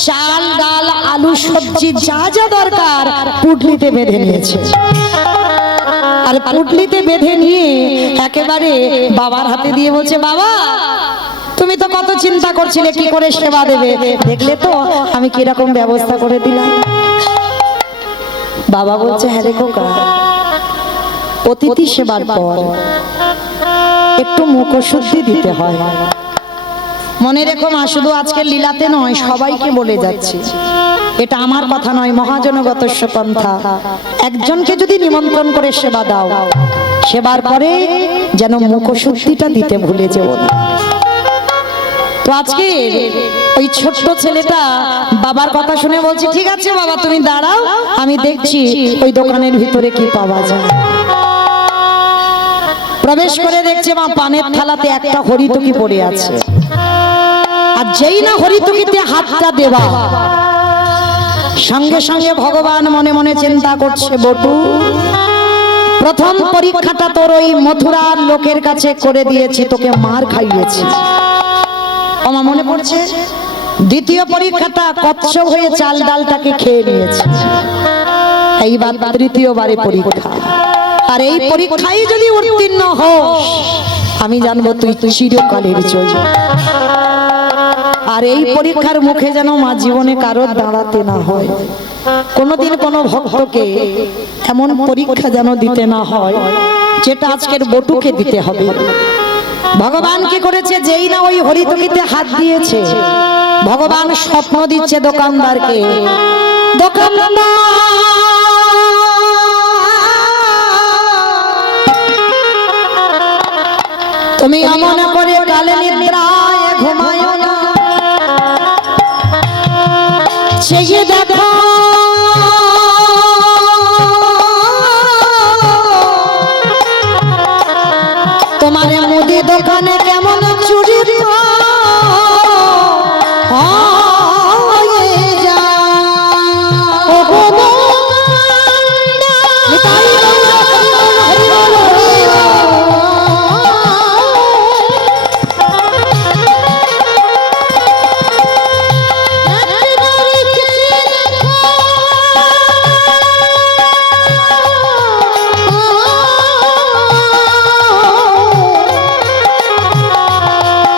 চাল ডাল আলু সবজি যা যা দরকার পুটলিতে বেঁধে নিয়েছে। আর পুটলিতে বেঁধে নিয়ে একেবারে বাবার হাতে দিয়ে বলছে, বাবা তুমি তো কত চিন্তা করছিলে কি করে সেবা দেবে, দেখলে তো আমি কিরকম ব্যবস্থা করে দিলাম। বাবা বলছে, হ্যাঁ রে খোকা, অতিথি সেবার পর একটু মুখশুদ্ধি দিতে হয়। মনে রেখো মা, শুধু আজকের লীলাতে নয়, সবাইকে বলে যাচ্ছি, এটা আমার কথা নয়, মহাজনগত পন্থা। একজনকে যদি নিমন্ত্রণ করে সেবা দাও, সেবার পরে যেন মুখশুদ্ধিটা দিতে ভুলে যেও না। তো আজকে ওই ছোট্ট ছেলেটা বাবার কথা শুনে বলছে, ঠিক আছে বাবা তুমি দাঁড়াও, আমি দেখছি ওই দোকানের ভিতরে কি পাওয়া যায়। প্রবেশ করে দেখছে মা পানের থালাতে একটা হরিতকি পড়ে আছে। আর যেই না হরিতকিতে হাতটা দেবা, সঙ্গে সঙ্গে ভগবান মনে মনে চিন্তা করছে, বটু প্রথম পরীক্ষাটা তোর ওই মথুরার লোকের কাছে করে দিয়েছি, তোকে মার খাইয়েছি। আমার মনে পড়ছে দ্বিতীয় পরীক্ষাটা কচ্ছপ হয়ে চাল ডালটাকে খেয়ে নিয়েছে, এইবার তৃতীয়বারে পরীক্ষা। আর এই পরীক্ষায় যদি উত্তীর্ণ হোস, আমি জানবো তুই চিরকালের জয়। আর এই পরীক্ষার মুখে যেন মা জীবনে কারোর দাঁড়াতে না হয়, কোনোদিন কোনো ভক্তকে এমন পরীক্ষা যেন দিতে না হয় যেটা আজকের বটুকে দিতে হবে। ভগবান কি করেছে, যেই না ওই হরিতকিতে হাত দিয়েছে, ভগবান স্বপ্ন দিচ্ছে দোকানদারকে, দোকানদার তুমি এমন করে কালে নিদ্রায় ঘুমায় না, চেয়ে দেখো তোমার মুদি দোকানে কেমন চুরি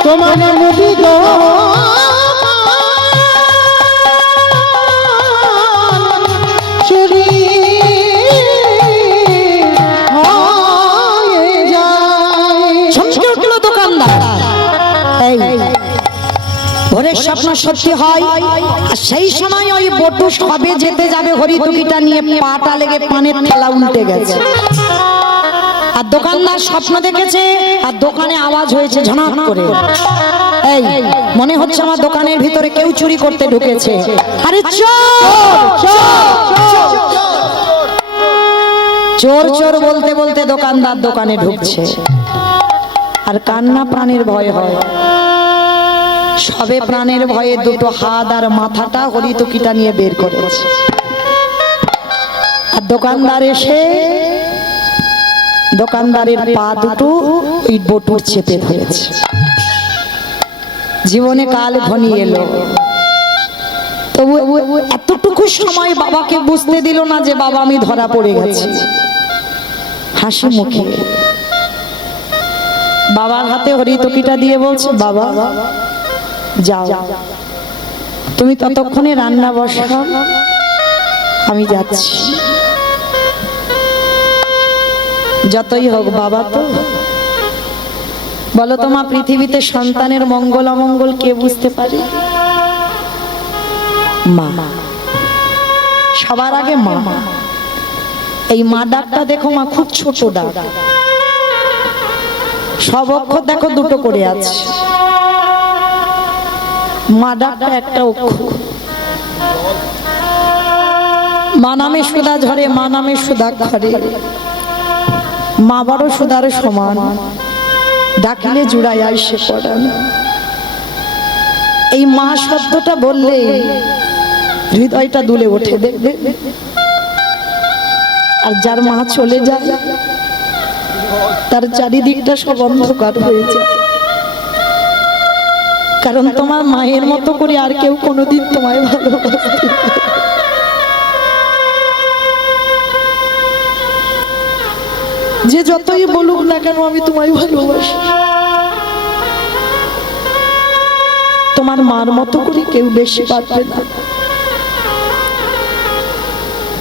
তোমার মুদি চুরি হয়ে যায়। চমকে উঠলো দোকানদার, এই ভোরের স্বপ্ন সত্যি হয়। আর সেই সময় ওই বটু সবে যেতে যাবে হরিতকিটা নিয়ে, পাটা লেগে পানের থালা উল্টে গেছে। আর দোকানদার স্বপ্ন দেখেছে, আর দোকানে আওয়াজ হয়েছে ঝনাট করে, এই মনে হচ্ছে আমার দোকানের ভিতরে কেউ চুরি করতে ঢুকেছে। আরে চোর চোর বলতে বলতে দোকানদার দোকানে ঢুকছে। আর কান্না প্রাণের ভয় হয়, সবে প্রাণের ভয়ে দুটো হাত আর মাথাটা হরিতকিটা নিয়ে বের করেছে। আর দোকানদার এসে দোকানদারের পা দুটো ওই বটুর চেপে ধরেছে। জীবনে কাল ঘনিয়ে এলো, তবু এতটুকু সময় বাবাকে বুঝতে দিল না যে বাবা আমি ধরা পড়ে গেছি। হাসি মুখে বাবার হাতে হরিতকিটা দিয়ে বলছে, বাবা যাও, তুমি ততক্ষণে রান্না বসাও, আমি যাচ্ছি। যতই হোক বাবা তো, বলো তোমার পৃথিবীতে সন্তানের মঙ্গল অমঙ্গল কে বুঝতে পারে? মা, সবার আগে মা। এই মা ডাকটা দেখো মা, খুব ছোট ডাক, সব অক্ষর দেখো দুটো করে আছে, মা ডাকটা একটা অক্ষর। মা নামে সুধা ঝরে, মা নামে সুধা খরে, মা বড় সুধার সমান, ডাকিলে জুড়াই আইসে পড়ান। এই মা শব্দটা বললে হৃদয়টা দুলে ওঠে, দেখবে। আর যার মা চলে যায় তার চারিদিকটা সব অন্ধকার হয়ে যায়, কারণ তোমার মায়ের মতো করে আর কেউ কোনোদিন তোমায় ভালোবাসে। যে যতই বলুক না কেন আমি তোমায় ভালোবাসি, তোমার মার মতো করে কেউ বেশি পারবে না।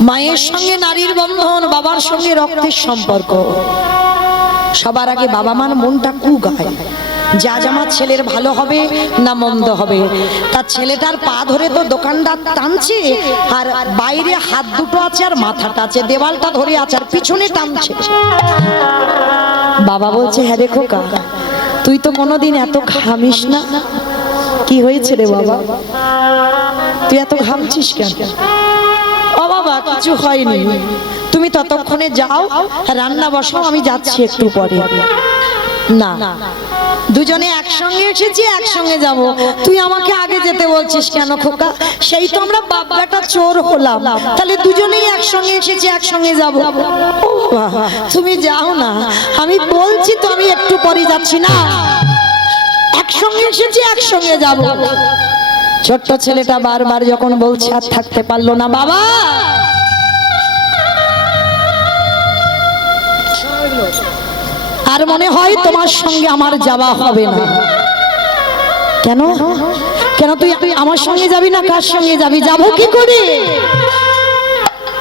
মায়ের সঙ্গে নারীর বন্ধন, বাবার সঙ্গে রক্তের সম্পর্ক। সবার আগে বাবা মার মনটা কুগায়, যা আমার ছেলের ভালো হবে না মন্দ হবে। তার ছেলেটার পা ধরে তো দোকানদার টানছে, আর বাইরে হাত দুটো আছে আর মাথাটা আছে, দেওয়ালটা ধরে আছে আর পিছনে টানছে। বাবা বলছে, হ্যাঁ রে খোকা, তুই তো কোনোদিন এত ঘামিস না। কি হয়েছে রে বাবা, তুই এত ঘামছিস কেন? ও বাবা, কিছু হয়নি, তুমি ততক্ষণে যাও, রান্না বসাও, আমি যাচ্ছি একটু পরে। না, দুজনে একসঙ্গে এসেছি, একসঙ্গে যাব, তুই আমাকে আগে যেতে বলছিস কেন খোকা? সেই তো আমরা বাবাটা চোর হলাম, তাহলে দুজনেই একসঙ্গে এসেছি, একসঙ্গে যাব। ও বাবা, তুমি যাও না, আমি বলছি তো আমি একটু পরে যাচ্ছি। না, একসঙ্গে এসেছি, একসঙ্গে যাব। ছোট্ট ছেলেটা বারবার যখন বলছে আর থাকতে পারলো না, বাবা আর মনে হয় তোমার সঙ্গে আমার যাওয়া হবে না। কেন কেন তুই আমার সঙ্গে যাবি না? কার সঙ্গে যাবি? যাবো কি করে?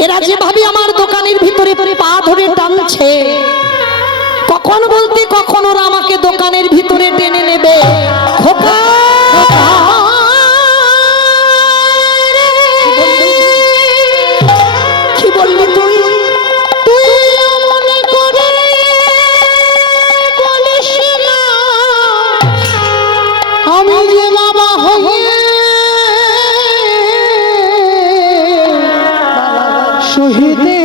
এরা যেভাবে আমার দোকানের ভিতরে পা ধরে টানছে, কখন বলতে কখন ওরা আমাকে দোকানের ভিতরে টেনে নেবে। খোকা, কি বললি তুই? আমি যে বাবা হয়ে সহিতে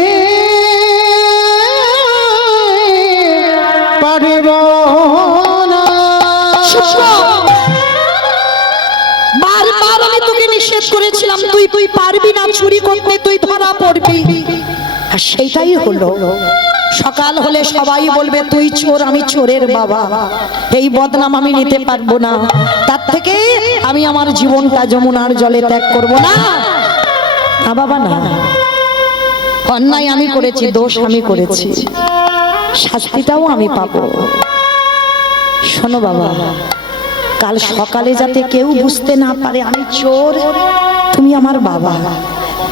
পারিব না। বারবার আমি তোকে নিষেধ করেছিলাম, তুই পারবি না চুরি করতে, তুই ধরা পড়বি। আর সেইটাই হলো। সকাল হলে সবাই বলবে তুই চোর, আমি চোরের বাবা। এই বদনাম আমি নিতে পারবো না, তার থেকে আমি আমার জীবনটা যমুনার জলে ত্যাগ করব না। না বাবা, না, অন্যায় আমি করেছি, দোষ আমি করেছি, শাস্তিটাও আমি পাবো। শোনো বাবা, কাল সকালে যাতে কেউ বুঝতে না পারে আমি চোর, তুমি আমার বাবা,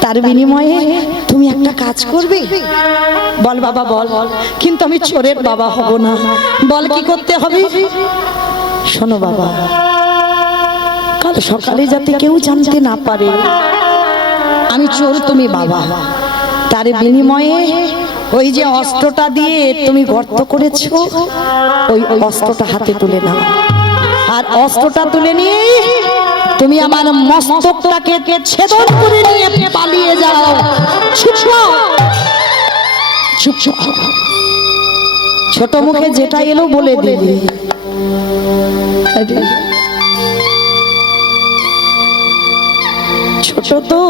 তার বিনিময়ে তুমি একটা কাজ করবে। বল বাবা, বল। কিন্তু আমি চোরের বাবা হব না। বল কি করতে হবে? শোনো বাবা, কাল সকালে যাতে কেউ জানতে না পারে আমি চোর, তুমি বাবা, তার বিনিময়ে ওই যে অস্ত্রটা দিয়ে তুমি গর্ত করেছো, ওই অস্ত্রটা হাতে তুলে নাও। আর অস্ত্রটা তুলে নিয়ে তুমি আমার মস্তকটাকে ছেদন করে নিয়ে পালিয়ে যাও। চুপ চুপ চুপ, ছোট মুখে যেটা এলো বলে দিলি। ছোট তো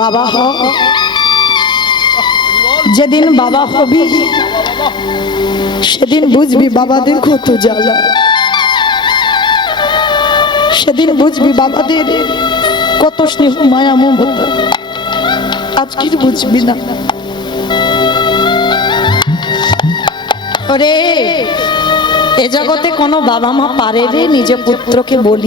বাবা হ, যেদিন বাবা হবি সেদিন বুঝবি বাবাদের কত জ্বালা, সেদিন বুঝবি বাবাদের কত স্নেহ মায়া মমতা। আজকে বুঝবি না। ওরে, এ জগতে কোনো বাবা মা পারে রে নিজ পুত্রকে বলি